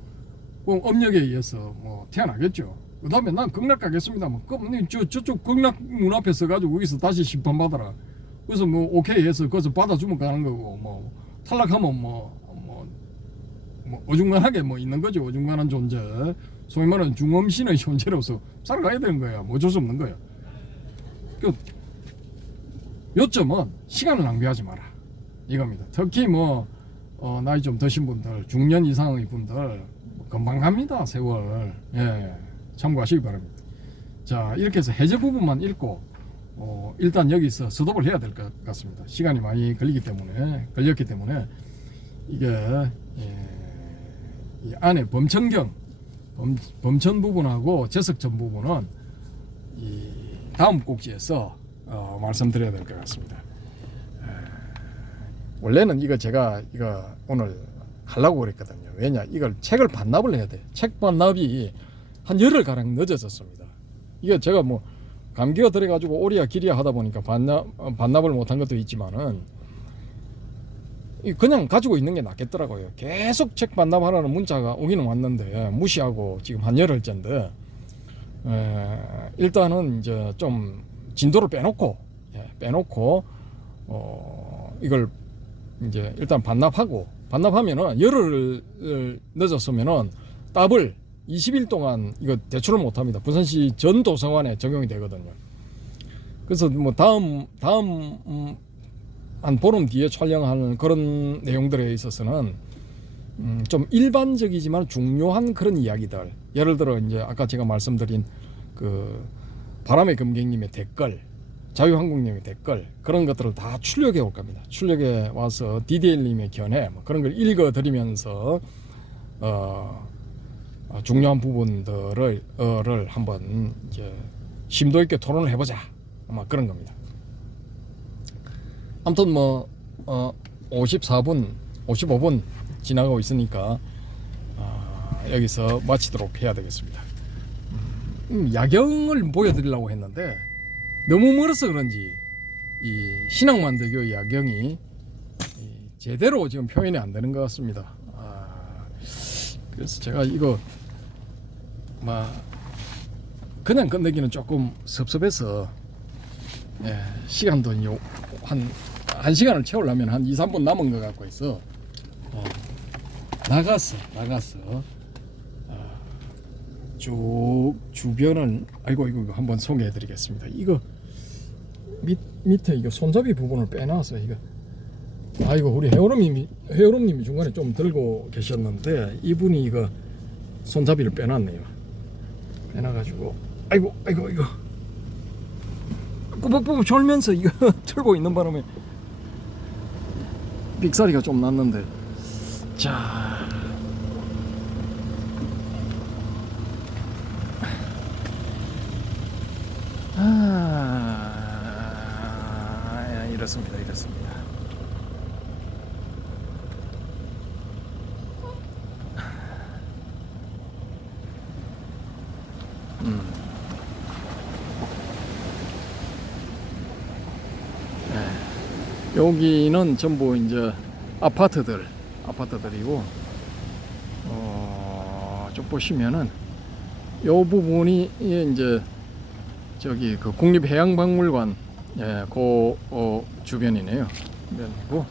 그럼 업력에 의해서 뭐 태어나겠죠. 그 다음에 난 극락 가겠습니다. 뭐 그럼 저쪽 극락 문 앞에 서가지고 거기서 다시 심판 받아라. 그래서 뭐 오케이 해서 거기서 받아주면 가는 거고, 뭐 탈락하면 뭐 어중간하게 뭐 있는 거죠. 어중간한 존재, 소위 말하는 중엄신의 존재로서 살아가야 되는 거야. 뭐 어쩔 수 없는 거야. 그 요점은 시간을 낭비하지 마라 이겁니다. 특히 뭐 나이 좀 드신 분들, 중년 이상의 분들 금방 갑니다. 세월. 참고하시기 바랍니다. 자, 이렇게 해서 해제 부분만 읽고 일단 여기서 스톱을 해야 될 것 같습니다. 시간이 많이 걸렸기 때문에 이게 이 안에 범천경, 범천 부분하고 제석전 부분은 이 다음 꼭지에서 말씀드려야 될 것 같습니다. 원래는 이거 제가 오늘 하려고 그랬거든요. 왜냐, 이걸 책을 반납을 해야 돼. 책 반납이 한 열흘가량 늦어졌습니다. 이게 제가 뭐 감기가 들어가지고 오리야 기리야 하다 보니까 반납을 못한 것도 있지만은 그냥 가지고 있는 게 낫겠더라고요. 계속 책 반납하라는 문자가 오기는 왔는데 무시하고 지금 한 열흘째인데 일단은 이제 좀 진도를 빼놓고 이걸 이제 일단 반납하면은 열흘 늦었으면은 답을 20일 동안 이거 대출을 못 합니다. 부산시 전 도서관에 적용이 되거든요. 그래서 뭐 다음 한 보름 뒤에 촬영하는 그런 내용들에 있어서는 좀 일반적이지만 중요한 그런 이야기들, 예를 들어 이제 아까 제가 말씀드린 그 바람의 금객님의 댓글, 자유한국님의 댓글 그런 것들을 다 출력해 올 겁니다. 출력해 와서 DDL님의 견해 뭐 그런 걸 읽어드리면서 중요한 부분들을 한번 이제 심도 있게 토론을 해보자 아마 그런 겁니다. 아무튼 뭐 54분 55분 지나가고 있으니까 여기서 마치도록 해야 되겠습니다. 야경을 보여드리려고 했는데 너무 멀어서 그런지 이 신앙만대교 야경이 제대로 지금 표현이 안 되는 것 같습니다. 그래서 제가 이거 그냥 끝내기는 조금 섭섭해서 시간도 한 1시간을 채우려면 한 2-3분 남은 것 같고 있어. 나갔어 쭉 주변을 이거 한번 소개해 드리겠습니다. 이거 밑에 이거 손잡이 부분을 빼놔서 이거 우리 회오름님이 중간에 좀 들고 계셨는데 이분이 이거 손잡이를 빼놨네요. 빼놔가지고 이거 꾸벅꾸벅 졸면서 이거 틀고 있는 바람에 삑사리가 좀 났는데 자 이렇습니다. 여기는 전부 이제 아파트들이고 좀 보시면은 요 부분이 이제 저기 그 국립해양박물관 그 주변이네요. 주변이고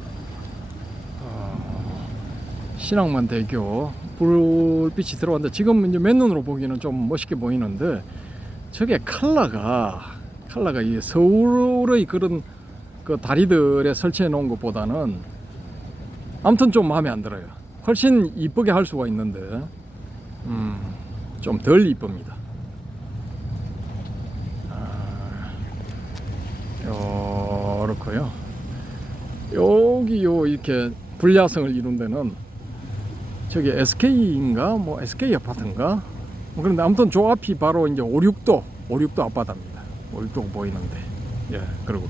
신앙만대교 불빛이 들어왔는데 지금 이제 맨눈으로 보기는 좀 멋있게 보이는데 저게 컬러가 이 서울의 그런 그 다리들에 설치해 놓은 것보다는 아무튼 좀 마음에 안 들어요. 훨씬 이쁘게 할 수가 있는데 좀 덜 이쁩니다. 그렇고요. 여기 이렇게 불야성을 이룬 데는 저기 SK인가 SK 아파트인가 그런데 아무튼 저 앞이 바로 이제 5-6도 아파트입니다. 5-6도 보이는데 그리고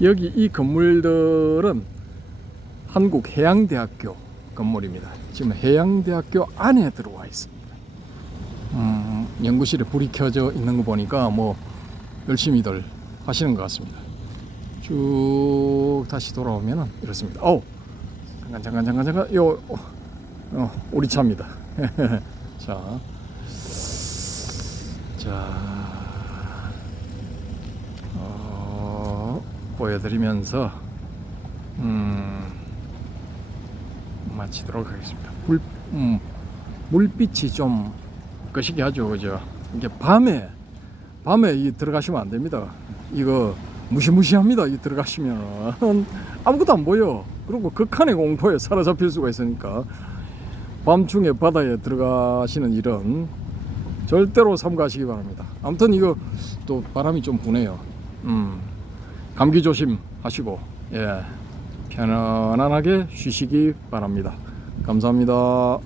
여기 이 건물들은 한국해양대학교 건물입니다. 지금 해양대학교 안에 들어와 있습니다. 연구실에 불이 켜져 있는 거 보니까 열심히들 하시는 것 같습니다. 쭉 다시 돌아오면은 이렇습니다. 잠깐 우리 차입니다. 자 보여드리면서 마치도록 하겠습니다. 물빛이 좀 거시기 하죠, 그죠? 이게 밤에 들어가시면 안 됩니다. 이거 무시무시합니다. 이 들어가시면 아무것도 안 보여. 그리고 극한의 공포에 사로잡힐 수가 있으니까 밤중에 바다에 들어가시는 일은 절대로 삼가하시기 바랍니다. 아무튼 이거 또 바람이 좀 부네요. 감기 조심하시고 편안하게 쉬시기 바랍니다. 감사합니다.